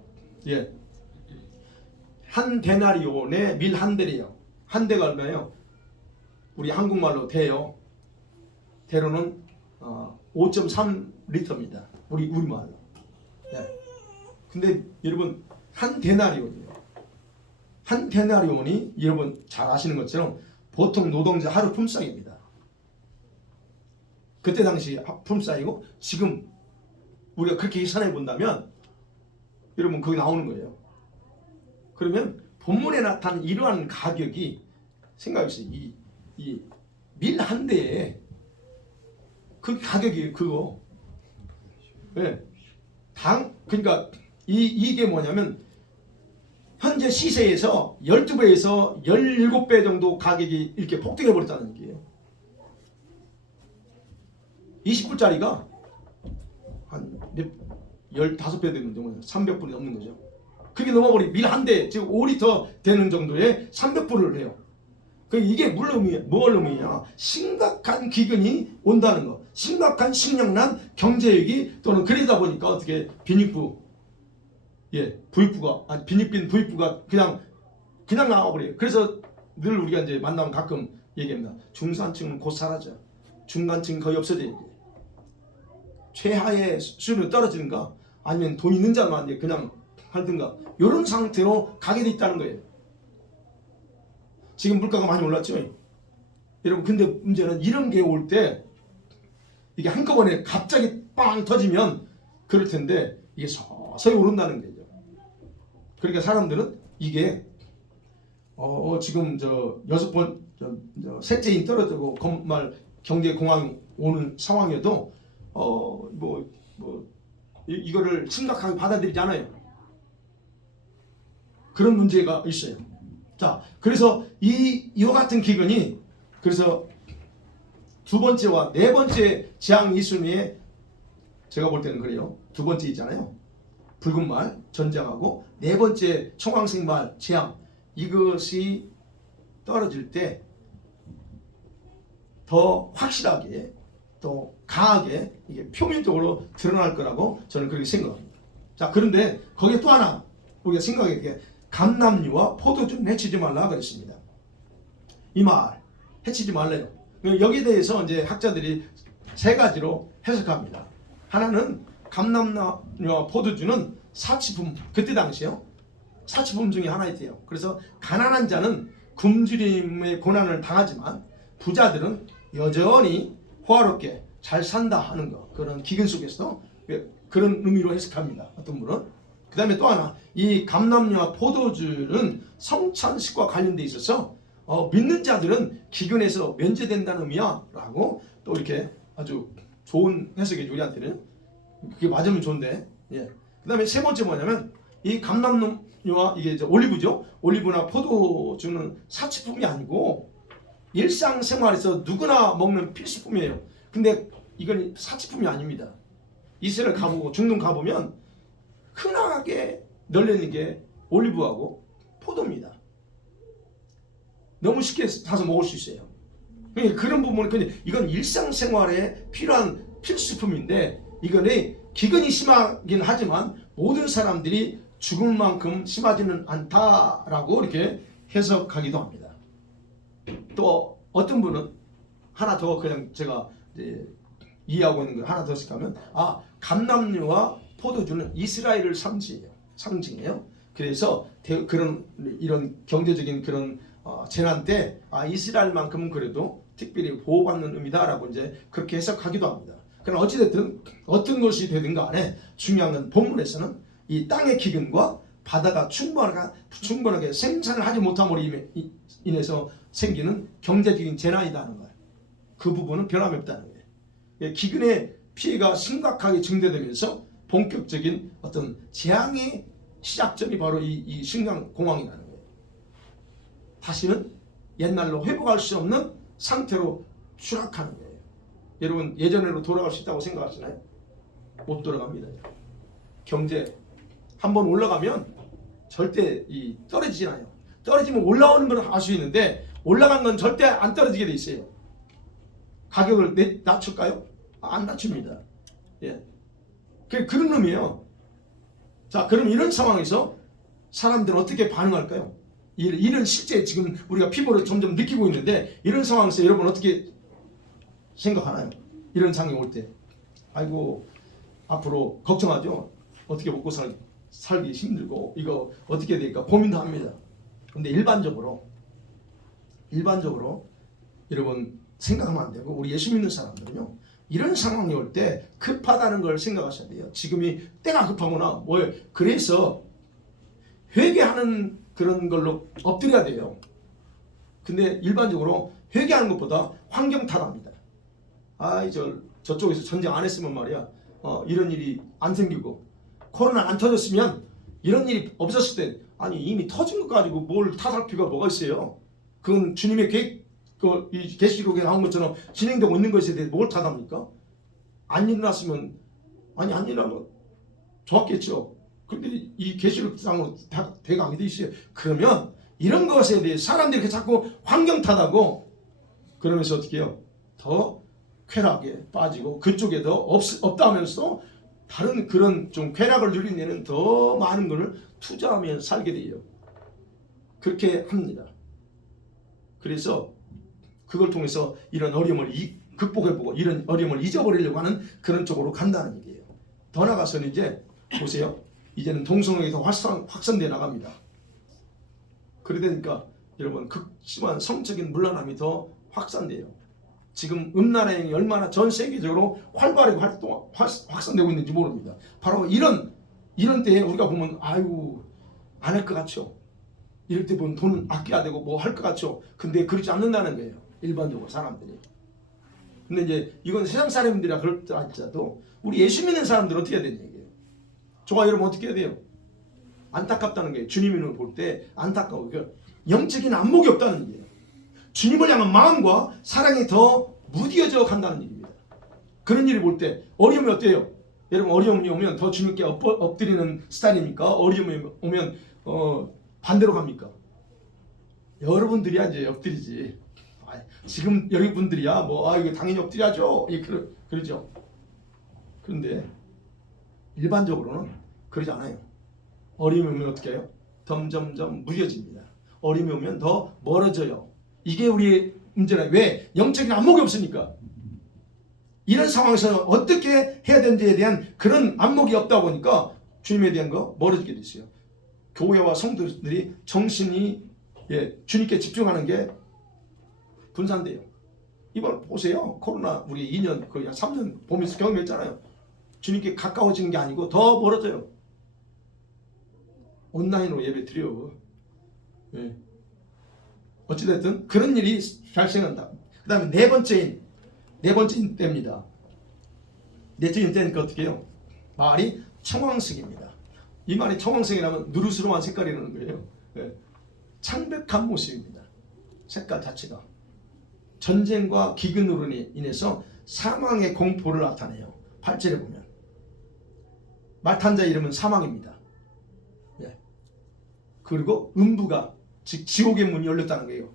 한 데나리온의 밀 한 대래요. 한 대가 얼마예요? 우리 한국말로 대요. 대로는 5.3리터입니다. 우리말로. 근데 여러분 한 데나리온이요. 한 데나리온이 여러분 잘 아시는 것처럼 보통 노동자 하루 품삯입니다. 그때 당시 품삯이고 지금 우리가 그렇게 계산해 본다면 여러분 거기 나오는 거예요. 그러면 본문에 나타난 이러한 가격이 생각해보세요. 이 밀 한 대에 그 가격이 그거. 그러니까 이게 뭐냐면 현재 시세에서 12배에서 17배 정도 가격이 이렇게 폭등해 버렸다는 얘기예요. 20불짜리가 한 15배 되는 정도 300불이 넘는 거죠. 그게 넘어버리 밀 한 대, 즉 5리터 되는 정도의 300불을 해요. 이게 뭘 의미냐? 심각한 기근이 온다는 거. 심각한 식량난, 경제위기 또는 그러다 보니까 어떻게 빈익부 부익부가 빈익빈 부익부가 그냥 나와버려요. 그래서 늘 우리가 이제 만나면 가끔 얘기합니다. 중산층은 곧 사라져. 중간층 거의 없어져요. 최하의 수준으로 떨어지는가 아니면 돈 있는 자만 그냥 하든가 이런 상태로 가게 돼 있다는 거예요. 지금 물가가 많이 올랐죠. 여러분 근데 문제는 이런 게 올 때 이게 한꺼번에 갑자기 빵 터지면 그럴 텐데 이게 서서히 오른다는 거죠. 그러니까 사람들은 이게 지금 셋째인 떨어지고 정말 경제 공황 오는 상황에도 이거를 심각하게 받아들이지 않아요. 그런 문제가 있어요. 자, 그래서 이와 같은 기근이 그래서 두 번째와 네 번째 재앙 이 순위에 제가 볼 때는 그래요. 두 번째 있잖아요. 붉은 말 전쟁하고 네 번째 청황색 말 재앙, 이것이 떨어질 때 더 확실하게 또 강하게 이게 표면적으로 드러날 거라고 저는 그렇게 생각합니다. 자, 그런데 거기에 또 하나 우리가 생각해야 게 감람류와 포도주는 해치지 말라 그랬습니다. 이 말 해치지 말래요. 여기에 대해서 이제 학자들이 세 가지로 해석합니다. 하나는 감람류와 포도주는 사치품, 그때 당시요 사치품 중에 하나였대요. 그래서 가난한 자는 굶주림의 고난을 당하지만 부자들은 여전히 호화롭게 잘 산다 하는 거, 그런 기근 속에서 그런 의미로 해석합니다. 어떤 분은. 그 다음에 또 하나, 이 감람류와 포도주는 성찬식과 관련돼 있어서 믿는 자들은 기근에서 면제된다는 의미야 라고 또 이렇게 아주 좋은 해석이죠. 우리한테는 그게 맞으면 좋은데. 예. 그 다음에 세 번째 뭐냐면 이 감람류와 이게 이제 올리브죠. 올리브나 포도주는 사치품이 아니고 일상생활에서 누구나 먹는 필수품이에요. 근데 이건 사치품이 아닙니다. 이스라엘 가보고 중동 가보면 흔하게 널려있는 게 올리브하고 포도입니다. 너무 쉽게 사서 먹을 수 있어요. 그러니까 그런 부분은 그냥 이건 일상생활에 필요한 필수품인데 이거는 기근이 심하긴 하지만 모든 사람들이 죽을 만큼 심하지는 않다라고 이렇게 해석하기도 합니다. 또 어떤 분은 하나 더 그냥 제가 이해하고 있는 걸 하나 더 해석하면 감람류와 포도주는 이스라엘을 상징해요. 그래서 그런 이런 경제적인 그런 재난 때 이스라엘만큼은 그래도 특별히 보호받는 의미다라고 이제 그렇게 해석하기도 합니다. 그러나 어찌됐든 어떤 것이 되든 간에 중요한 건 본문에서는 이 땅의 기근과 바다가 충분하게 생산을 하지 못함으로 인해서 생기는 경제적인 재난이라는 거예요. 그 부분은 변함이 없다는 거예요. 기근의 피해가 심각하게 증대되면서 본격적인 어떤 재앙의 시작점이 바로 이 신강공황이라는 거예요. 다시는 옛날로 회복할 수 없는 상태로 추락하는 거예요. 여러분 예전으로 돌아갈 수 있다고 생각하시나요? 못 돌아갑니다. 경제 한번 올라가면 절대 떨어지지 않아요. 떨어지면 올라오는 걸 알 수 있는데 올라간 건 절대 안 떨어지게 돼 있어요. 가격을 낮출까요? 안 낮춥니다. 예. 그런 의미예요. 자, 그럼 이런 상황에서 사람들은 어떻게 반응할까요? 이런 실제 지금 우리가 피부로 점점 느끼고 있는데 이런 상황에서 여러분 어떻게 생각하나요? 이런 상황이 올 때 아이고 앞으로 걱정하죠. 어떻게 먹고 살기 힘들고 이거 어떻게 될까 고민도 합니다. 근데 일반적으로 여러분 생각하면 안 되고 우리 예수 믿는 사람들은요 이런 상황이 올 때 급하다는 걸 생각하셔야 돼요. 지금이 때가 급하구나. 그래서 회개하는 그런 걸로 엎드려야 돼요. 근데 일반적으로 회개하는 것보다 환경 탓합니다. 저쪽에서 전쟁 안 했으면 말이야 이런 일이 안 생기고 코로나 안 터졌으면 이런 일이 없었을 때 이미 터진 것 가지고 뭘 탓할 필요가 뭐가 있어요. 그건 주님의 계획 이 계시록에 나온 것처럼 진행되고 있는 것에 대해 뭘 탓합니까? 안 일어났으면 안 일어나면 좋았겠죠. 그런데 이 계시록상으로 다 돼가게 돼 있어요. 그러면 이런 것에 대해 사람들이 자꾸 환경 탓하고 그러면서 어떻게 해요? 더 쾌락에 빠지고 그쪽에 더 없다 하면서 다른 그런 좀 쾌락을 누리는 데는 더 많은 것을 투자하면 살게 돼요. 그렇게 합니다. 그래서 그걸 통해서 이런 어려움을 극복해보고 이런 어려움을 잊어버리려고 하는 그런 쪽으로 간다는 얘기예요. 더 나가서는 이제 보세요. 이제는 동성애가 더 확산돼 나갑니다. 그러니까 여러분 극심한 성적인 문란함이 더 확산돼요. 지금 음란행위 얼마나 전 세계적으로 활발하게 확산되고 있는지 모릅니다. 바로 이런 때에 우리가 보면 안 할 것 같죠. 이럴 때 보면 돈 아껴야 되고 뭐 할 것 같죠. 근데 그렇지 않는다는 거예요. 일반적으로 사람들이. 근데 이제 이건 세상 사람들이라 그럴지라도 우리 예수 믿는 사람들은 어떻게 해야 되는 얘기예요. 저와 여러분 어떻게 해야 돼요? 안타깝다는 거예요. 주님을 볼 때 안타까워. 영적인 안목이 없다는 얘기예요. 주님을 향한 마음과 사랑이 더 무뎌져 간다는 얘기입니다. 그런 일을 볼 때 어려움이 어때요? 여러분 어려움이 오면 더 주님께 엎드리는 스타일입니까? 어려움이 오면 반대로 갑니까? 여러분들이야 이제 엎드리지. 지금 여러분들이야 뭐 이거 당연히 엎드려야죠. 그러죠. 그런데 일반적으로는 그러지 않아요. 어려움이 오면 어떻게 해요? 점점점 무뎌집니다. 어려움이 오면 더 멀어져요. 이게 우리의 문제라. 왜? 영적인 안목이 없으니까. 이런 상황에서 어떻게 해야 되는지에 대한 그런 안목이 없다 보니까 주님에 대한 거 멀어지게 됐어요. 교회와 성도들이 정신이 주님께 집중하는 게 분산돼요. 이번 보세요. 코로나 우리 2년 거의 3년 보면서 경험했잖아요. 주님께 가까워지는 게 아니고 더 멀어져요. 온라인으로 예배 드려. 어찌됐든 그런 일이 발생한다. 그 다음에 네 번째 때입니다. 넷째 때는 어떻게 해요? 말이 청황색입니다. 이 말이 청황색이라면 누르스름한 색깔이라는 거예요. 창백한 모습입니다. 색깔 자체가 전쟁과 기근으로 인해서 사망의 공포를 나타내요. 8절에 보면 말 탄 자 이름은 사망입니다. 그리고 음부가 즉 지옥의 문이 열렸다는 거예요.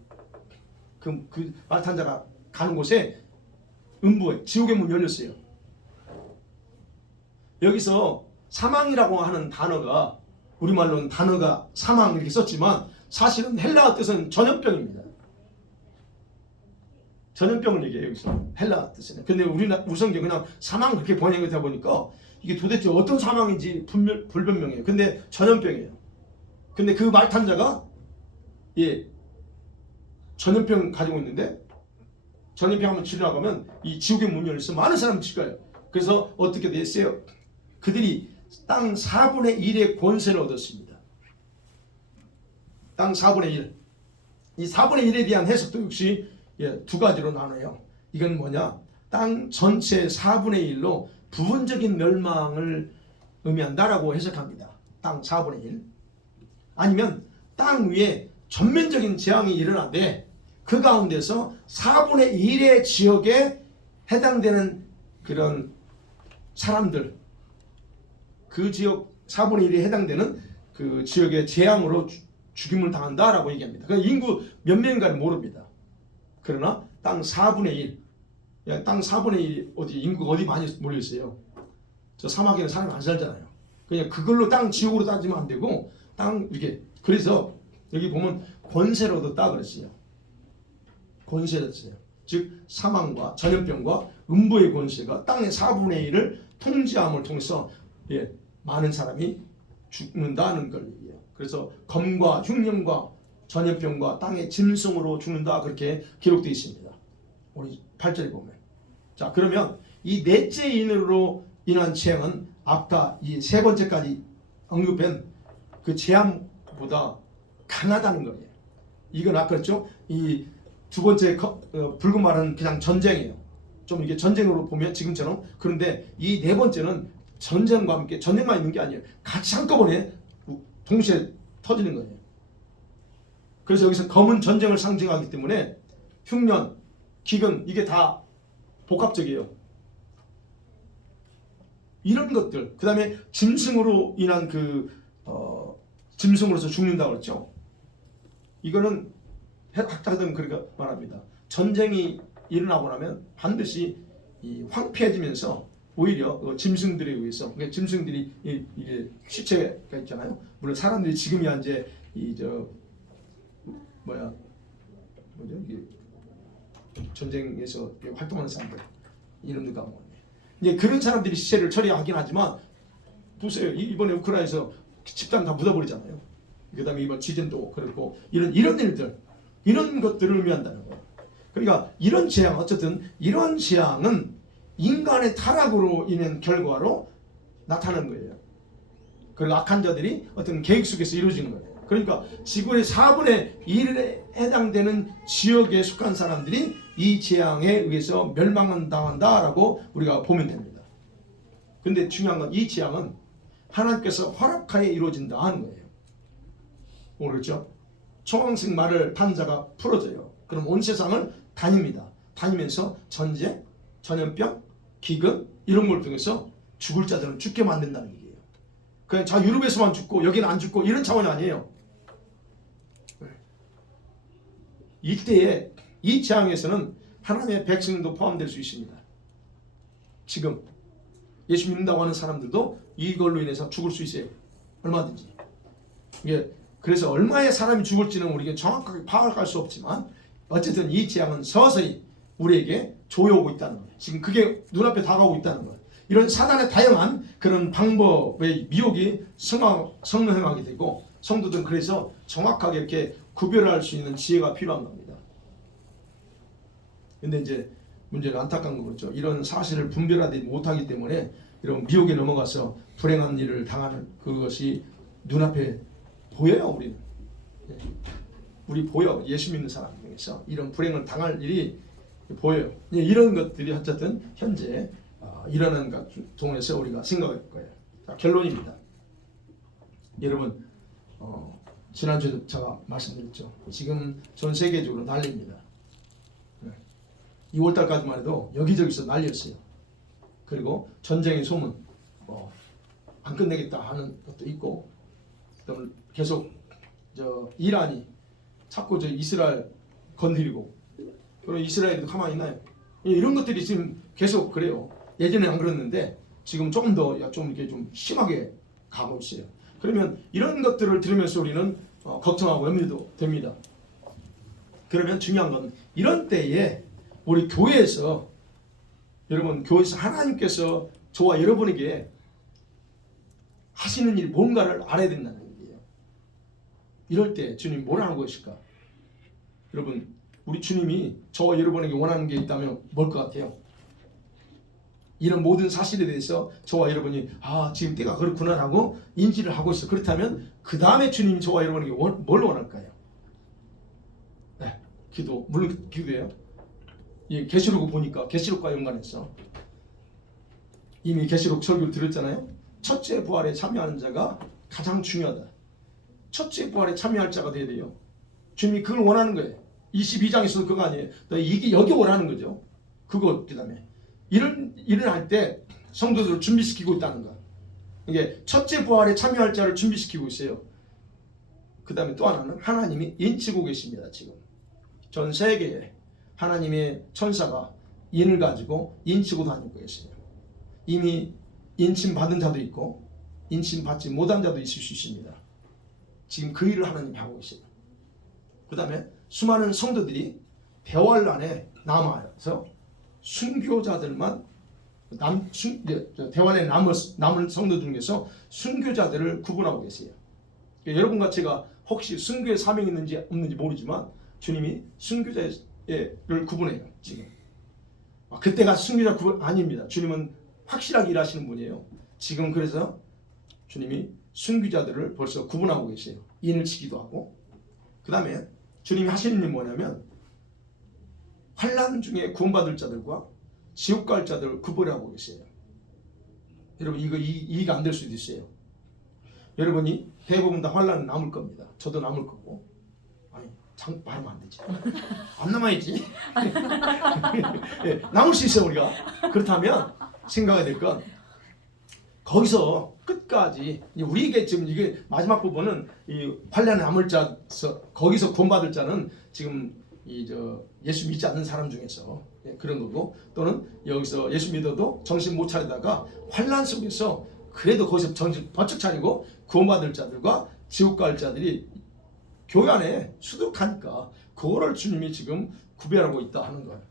그 말 탄 자가 가는 곳에 음부에 지옥의 문이 열렸어요. 여기서 사망이라고 하는 단어가 우리말로는 단어가 사망 이렇게 썼지만 사실은 헬라어 뜻은 전염병입니다. 전염병을 얘기해요. 여기서 헬라어 뜻은. 근데 우리 성경 그냥 사망 그렇게 번역하다 보니까 이게 도대체 어떤 사망인지 불분명해요. 근데 전염병이에요. 근데 그 말 탄 자가 전염병 가지고 있는데 전염병 한번 치료하고 가면 이 지옥의 문이 열려서 많은 사람이 죽어요. 그래서 어떻게 됐어요? 그들이 땅 4분의 1의 권세를 얻었습니다. 땅 4분의 1. 이 4분의 1에 대한 해석도 역시 두 가지로 나눠요. 이건 뭐냐? 땅 전체 4분의 1로 부분적인 멸망을 의미한다라고 해석합니다. 땅 4분의 1. 아니면 땅 위에 전면적인 재앙이 일어나되 그 가운데서 4분의 1의 지역에 해당되는 그런 사람들, 그 지역 4분의 1에 해당되는 그 지역의 재앙으로 죽임을 당한다라고 얘기합니다. 그 인구 몇 명인가를 모릅니다. 그러나 땅 4분의 1, 땅 4분의 1 인구가 어디 많이 몰려 있어요. 저 사막에는 사람이 안 살잖아요. 그냥 그걸로 땅 지옥으로 따지면 안 되고 땅 이게 그래서 여기 보면 권세를 얻었다 그랬어요. 권세를 얻었어요. 즉 사망과 전염병과 음부의 권세가 땅의 4분의 1을 통제함을 통해서 많은 사람이 죽는다는 걸 얘기해요. 그래서 검과 흉년과 전염병과 땅의 짐승으로 죽는다 그렇게 기록되어 있습니다. 우리 8절에 보면. 자 그러면 이 넷째 인으로 인한 재앙은 아까 이 세 번째까지 언급한 그 재앙보다 강하다는 거예요. 이건 아까 그랬죠? 이 두 번째 붉은 말은 그냥 전쟁이에요. 좀 이게 전쟁으로 보면 지금처럼. 그런데 이 네 번째는 전쟁과 함께 전쟁만 있는 게 아니에요. 같이 한꺼번에 동시에 터지는 거예요. 그래서 여기서 검은 전쟁을 상징하기 때문에 흉년, 기근 이게 다 복합적이에요. 이런 것들, 그 다음에 짐승으로 인한 짐승으로서 죽는다고 그랬죠. 이거는 학자들은 그렇게 말합니다. 전쟁이 일어나고 나면 반드시 황폐해지면서 오히려 짐승들에 의해서, 그러니까 짐승들이 이게 시체가 있잖아요. 물론 사람들이 지금이야 이제 이게 전쟁에서 활동하는 사람들 이름도 까먹었네. 이제 그런 사람들이 시체를 처리하긴 하지만 보세요. 이번에 우크라이나에서 집단 다 묻어버리잖아요. 그다음에 이번 지진도 그렇고 이런 일들 이런 것들을 의미한다는 거예요. 그러니까 이런 재앙 어쨌든 이런 재앙은 인간의 타락으로 인한 결과로 나타나는 거예요. 그리고 악한 자들이 어떤 계획 속에서 이루어지는 거예요. 그러니까 지구의 4분의 1에 해당되는 지역에 속한 사람들이 이 재앙에 의해서 멸망당한다라고 우리가 보면 됩니다. 근데 중요한 건 이 재앙은 하나님께서 허락하에 이루어진다 하는 거예요. 모르겠죠? 청황색 말을 탄 자가 풀어져요. 그럼 온 세상을 다닙니다. 다니면서 전쟁, 전염병, 기근 이런 걸 통해서 죽을 자들은 죽게 만든다는 얘기예요. 그냥 자 유럽에서만 죽고 여기는 안 죽고 이런 차원이 아니에요. 이때에 이 재앙에서는 하나님의 백성도 포함될 수 있습니다. 지금 예수 믿는다고 하는 사람들도 이걸로 인해서 죽을 수 있어요. 얼마든지. 이게 그래서 얼마의 사람이 죽을지는 우리가 정확하게 파악할 수 없지만 어쨌든 이 재앙은 서서히 우리에게 조여오고 있다는 거예요. 지금 그게 눈앞에 다가오고 있다는 거예요. 이런 사단의 다양한 그런 방법의 미혹이 성행하게 되고 성도들은 그래서 정확하게 이렇게 구별할 수 있는 지혜가 필요한 겁니다. 근데 이제 문제가 안타까운 거 그렇죠. 이런 사실을 분별하지 못하기 때문에 이런 미혹에 넘어가서 불행한 일을 당하는 그것이 눈앞에 보여요. 우리는. 우리 보여. 예수 믿는 사람 중에서 이런 불행을 당할 일이 보여요. 이런 것들이 어쨌든 현재 일어나는 것 동에서 우리가 생각할 거예요. 자, 결론입니다. 여러분 지난주에도 제가 말씀드렸죠. 지금 전 세계적으로 난리입니다. 2월달까지만 해도 여기저기서 난리였어요. 그리고 전쟁의 소문 안 끝내겠다 하는 것도 있고 그다음 계속 이란이 자꾸 이스라엘 건드리고 그럼 이스라엘도 가만히 있나요? 이런 것들이 지금 계속 그래요. 예전에 안 그랬는데 지금 조금 더 좀 이렇게 좀 심하게 가고 있어요. 그러면 이런 것들을 들으면서 우리는 걱정하고 염려도 됩니다. 그러면 중요한 건 이런 때에 우리 교회에서 여러분 교회에서 하나님께서 저와 여러분에게 하시는 일이 뭔가를 알아야 된다는 얘기예요. 이럴 때 주님 뭘 하는 것일까? 여러분 우리 주님이 저와 여러분에게 원하는 게 있다면 뭘 것 같아요? 이런 모든 사실에 대해서 저와 여러분이 지금 때가 그렇구나 하고 인지를 하고 있어. 그렇다면 그 다음에 주님이 저와 여러분에게 뭘 원할까요? 네, 기도 물론 기도예요. 계시록을 보니까 계시록과 연관해서 이미 계시록 설교를 들었잖아요. 첫째 부활에 참여하는 자가 가장 중요하다. 첫째 부활에 참여할 자가 돼야 돼요. 주님이 그걸 원하는 거예요. 22장에서도 그거 아니에요. 이게 여기 원하는 거죠. 그거 그다음에 이런 일을 할 때 성도들을 준비시키고 있다는 거. 이게 첫째 부활에 참여할 자를 준비시키고 있어요. 그다음에 또 하나는 하나님이 인치고 계십니다. 지금 전 세계에 하나님의 천사가 인을 가지고 인치고 다니고 계세요. 이미 인침 받은 자도 있고 인침 받지 못한 자도 있을 수 있습니다. 지금 그 일을 하나님이 하고 계세요. 그 다음에 수많은 성도들이 대환란에 남아서 순교자들만 대환란에 남은 성도 중에서 순교자들을 구분하고 계세요. 그러니까 여러분과 제가 혹시 순교의 사명이 있는지 없는지 모르지만 주님이 순교자를 구분해요. 지금 그때가 순교자 구분 아닙니다. 주님은 확실하게 일하시는 분이에요. 지금 그래서 주님이 순교자들을 벌써 구분하고 계세요. 인을 치기도 하고 그 다음에 주님이 하시는 일이 뭐냐면 환난 중에 구원받을 자들과 지옥 갈 자들을 구분하고 계세요. 여러분 이거 이해가 안 될 수도 있어요. 여러분이 대부분 다 환난은 남을 겁니다. 저도 남을 거고 말하면 안 되지. 안 남아야지. 남을 수 있어요 우리가. 그렇다면 생각해야 될 건 거기서 끝까지 우리에게 지금 이게 마지막 부분은 이 환난에 남을 자 거기서 구원받을 자는 지금 예수 믿지 않는 사람 중에서 그런 거고 또는 여기서 예수 믿어도 정신 못 차리다가 환난 속에서 그래도 거기서 정신 번쩍 차리고 구원받을 자들과 지옥 갈 자들이 교회 안에 수두룩하니까 그거를 주님이 지금 구별하고 있다 하는 거예요.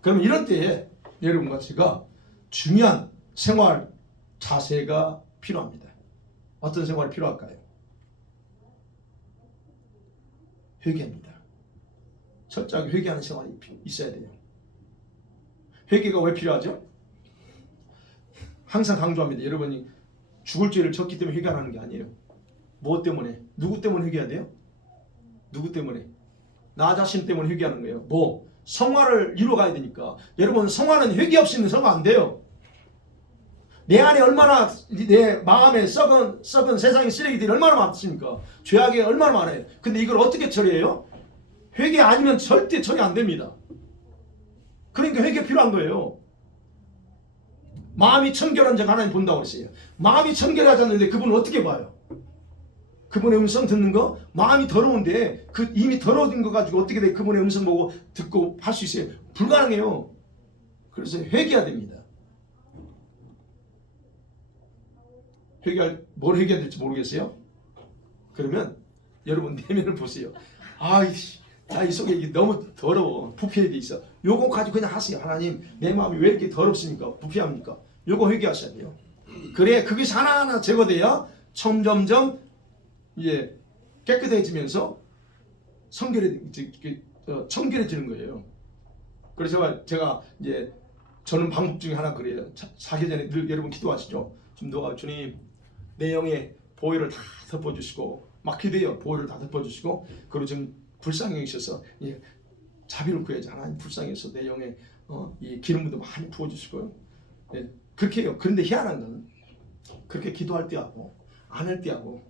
그럼 이런 때에 여러분과 제가 중요한 생활 자세가 필요합니다. 어떤 생활이 필요할까요? 회개입니다. 철저하게 회개하는 생활이 있어야 돼요. 회개가 왜 필요하죠? 항상 강조합니다. 여러분이 죽을 죄를 졌기 때문에 회개하는 게 아니에요. 무엇 때문에? 누구 때문에 회개해야 돼요? 누구 때문에? 나 자신 때문에 회개하는 거예요. 성화를 이루어가야 되니까. 여러분 성화는 회개 없이는 성화 안 돼요. 내 안에 얼마나 내 마음에 썩은 세상의 쓰레기들이 얼마나 많습니까? 죄악이 얼마나 많아요. 근데 이걸 어떻게 처리해요? 회개 아니면 절대 처리 안 됩니다. 그러니까 회개 필요한 거예요. 마음이 청결한 자가 하나님 본다고 했어요. 마음이 청결하지 않는데 그분은 어떻게 봐요? 그분의 음성 듣는 거, 마음이 더러운데 그 이미 더러워진 거 가지고 어떻게 돼? 그분의 음성 보고 듣고 할 수 있어요? 불가능해요. 그래서 회개해야 됩니다. 뭘 회개해야 될지 모르겠어요? 그러면 여러분 내면을 보세요. 아이씨, 나 이 속에 이게 너무 더러워. 부패해 돼 있어. 요거 가지고 그냥 하세요. 하나님, 내 마음이 왜 이렇게 더럽습니까? 부패합니까? 요거 회개하셔야 돼요. 그래, 그것이 하나하나 제거돼야 점점점 이제 깨끗해지면서 청결해지는 거예요. 그래서 제가 이제 저는 방법 중에 하나 그래요. 자기 전에 늘 여러분 기도하시죠. 좀 너가 주님 내 영에 보혈을 다 덮어주시고 막 기도해요. 보혈을 다 덮어주시고 그리고 지금 불쌍히 있어서 자비를 구해야지. 하나님 불쌍해서 내 영에 이 기름부도 많이 부어주시고요. 예, 그렇게 해요. 그런데 희한한 건 그렇게 기도할 때하고 안 할 때하고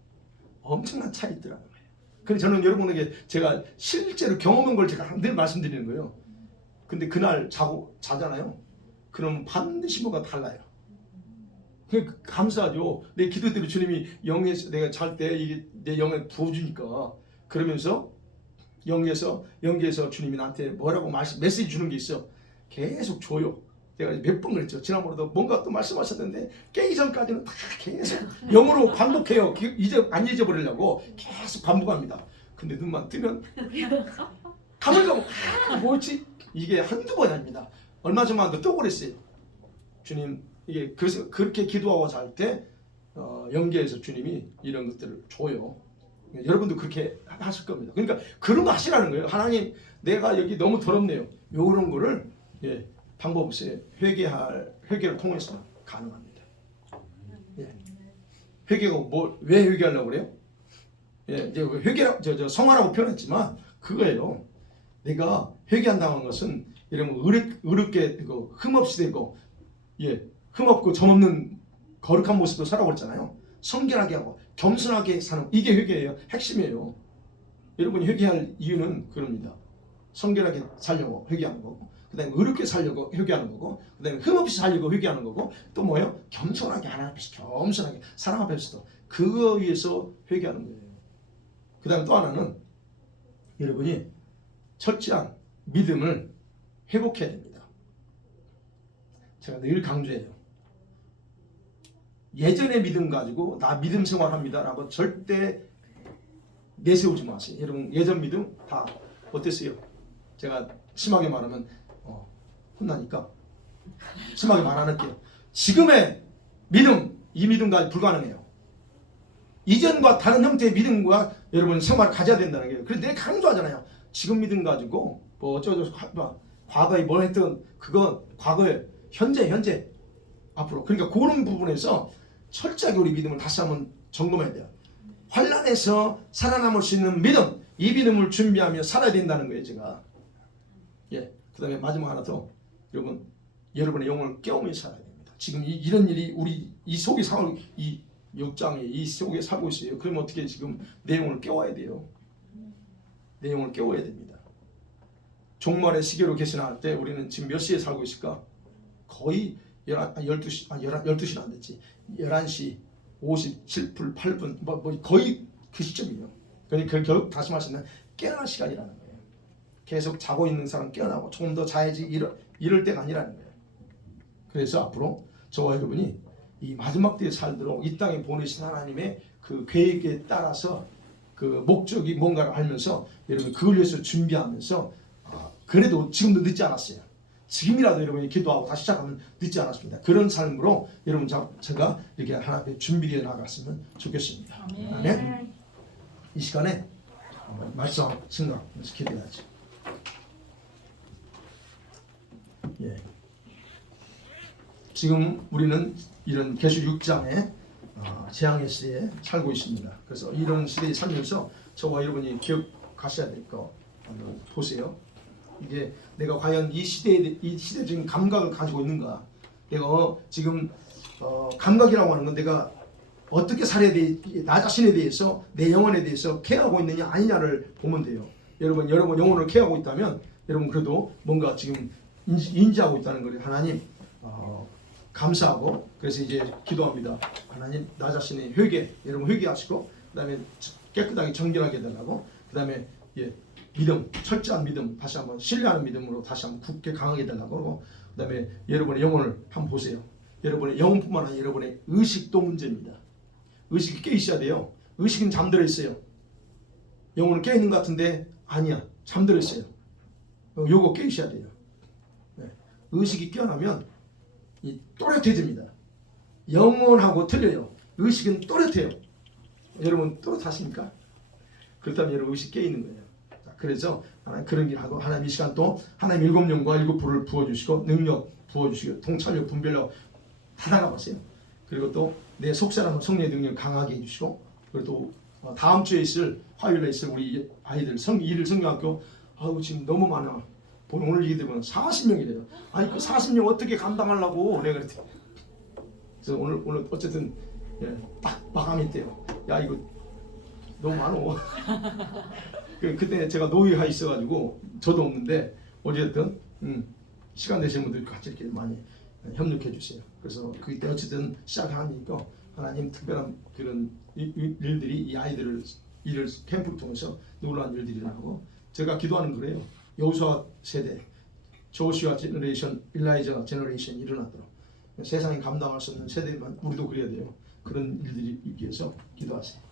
엄청난 차이 있더라는 거예요. 그래서 저는 여러분에게 제가 실제로 경험한 걸 제가 늘 말씀드리는 거예요. 근데 그날 자잖아요. 그럼 반드시 뭐가 달라요. 감사하죠. 내 기도 때문에 주님이 영에서 내가 잘 때 이게 내 영에 부어주니까 그러면서 영계에서 주님이 나한테 뭐라고 메시지 주는 게 있어. 계속 줘요. 제가 몇 번 그랬죠. 지난번에도 뭔가 또 말씀하셨는데 깨기 전까지는 다 계속 영어로 반복해요. 안 잊어버리려고 계속 반복합니다. 근데 눈만 뜨면 가물가물 뭐지? 이게 한두 번이 아닙니다. 얼마 전만 또 그랬어요. 주님 이게 그래서 그렇게 기도하고 잘 때 영계에서 주님이 이런 것들을 줘요. 여러분도 그렇게 하실 겁니다. 그러니까 그런 거 하시라는 거예요. 하나님 내가 여기 너무 더럽네요. 이런 거를 방법 없이 회개를 통해서 가능합니다. 회개가 왜 회개하려고 그래요? 이제 회개라 성화라고 표현했지만 그거예요. 내가 회개한다는 것은 이런 의롭게 되고 흠없이 되고 흠없고 점없는 거룩한 모습으로 살아오잖아요. 성결하게 하고 겸손하게 사는 이게 회개예요. 핵심이에요. 여러분이 회개할 이유는 그럽니다. 성결하게 살려고 회개하는 거고, 그 다음에 의롭게 살려고 회개하는 거고, 그 다음에 흠없이 살려고 회개하는 거고, 또 뭐예요? 겸손하게 하나님 앞에서 겸손하게 사람 앞에서도 그거 위해서 회개하는 거예요. 그 다음에 또 하나는 여러분이 철저한 믿음을 회복해야 됩니다. 제가 늘 강조해요. 예전의 믿음 가지고 나 믿음 생활합니다라고 절대 내세우지 마세요. 여러분 예전 믿음 다 어땠어요? 제가 심하게 말하면 혼나니까 심하게 말 안 할게요. 지금의 믿음, 이 믿음 가지고 불가능해요. 이전과 다른 형태의 믿음과 여러분 생활을 가져야 된다는 거예요. 그래서 내가 강조하잖아요. 지금 믿음 가지고 뭐 어쩌고 과거에 뭘 했던 그건 과거에 현재 앞으로 그러니까 그런 부분에서 철저하게 우리 믿음을 다시 한번 점검해야 돼요. 환난에서 살아남을 수 있는 믿음, 이 믿음을 준비하며 살아야 된다는 거예요. 제가 그 다음에 마지막 하나 더 여러분의 영혼을 깨우면서 살아야 됩니다. 지금 이런 일이 우리 이 속에 이 6장에 이 속에 살고 있어요. 그러면 어떻게 지금 내 영혼을 깨워야 돼요. 내 영혼을 깨워야 됩니다. 종말의 시계로 계산할 때 우리는 지금 몇 시에 살고 있을까? 거의 12시는 안 됐지. 11시 57분 8분 거의 그 시점이에요. 그러니까 결국 다시 말하면 깨어날 시간이라는 거예요. 계속 자고 있는 사람 깨어나고 조금 더 자야지 이럴 때가 아니라는 거예요. 그래서 앞으로 저와 여러분이 이 마지막 때에 살도록 이 땅에 보내신 하나님의 그 계획에 따라서 그 목적이 뭔가를 알면서 여러분 그걸 위해서 준비하면서 그래도 지금도 늦지 않았어요. 지금이라도 여러분이 기도하고 다시 시작하면 늦지 않았습니다. 그런 삶으로 여러분 제가 이렇게 하나님께 준비되어 나갔으면 좋겠습니다. 아멘. 이 시간에 말씀 생각하면서 기도해야죠. 지금 우리는 이런 계시록 6장의 재앙의 시대에 살고 있습니다. 그래서 이런 시대에 살면서 저와 여러분이 기억하셔야 될 거 보세요. 이게 내가 과연 이 시대적인 감각을 가지고 있는가? 내가 지금 감각이라고 하는 건 내가 어떻게 살아야 돼? 나 자신에 대해서 내 영혼에 대해서 케어하고 있느냐 아니냐를 보면 돼요. 여러분 영혼을 케어하고 있다면 여러분 그래도 뭔가 지금 인지하고 있다는 거예요. 하나님 감사하고 그래서 이제 기도합니다. 하나님 나 자신의 회개 여러분 회개하시고 그다음에 깨끗하게 정결하게 해달라고 그다음에 믿음 철저한 믿음 다시 한번 신뢰하는 믿음으로 다시 한번 굳게 강하게 해달라고 그다음에 여러분의 영혼을 한번 보세요. 여러분의 영혼뿐만 아니라 여러분의 의식도 문제입니다. 의식이 깨 있어야 돼요. 의식은 잠들어 있어요. 영혼은 깨 있는 것 같은데 아니야 잠들어 있어요. 요거 깨 있어야 돼요. 의식이 깨어나면 이 또렷해집니다. 영혼하고 틀려요. 의식은 또렷해요. 여러분 또렷하십니까? 그렇다면 여러분 의식 깨 있는 거예요. 자, 그래서 하나님 그런 일 하고 하나님 이 시간 또 하나님 일곱 영과 일곱 불을 부어주시고 능력 부어주시고 통찰력 분별력 다 나가보세요. 그리고 또 내 속사람은 성령의 능력 강하게 해주시고 그리고 또 다음 주에 있을 화요일에 있을 우리 아이들 일일 성경학교 아우 지금 너무 많아. 오늘 얘기 들으면 40명이래요. 아니 그 40명 어떻게 감당하려고 내가 그랬더니 그래서 오늘 어쨌든 딱 마감이 돼요. 야 이거 너무 많어. 그때 제가 노예가 있어가지고 저도 없는데 어쨌든 시간 되시는 분들 같이 이렇게 많이 협력해 주세요. 그래서 그때 어쨌든 시작하니까 하나님 특별한 그런 일들이 이 아이들을 일을 캠프를 통해서 놀라운 일들이 일어나고 제가 기도하는 거래요. 여호수아 세대, 조슈아 제너레이션, 일라이자 제너레이션 일어나도록 세상이 감당할 수 없는 세대만 우리도 그래야 돼요. 그런 일들이 있기 위해서 기도하세요.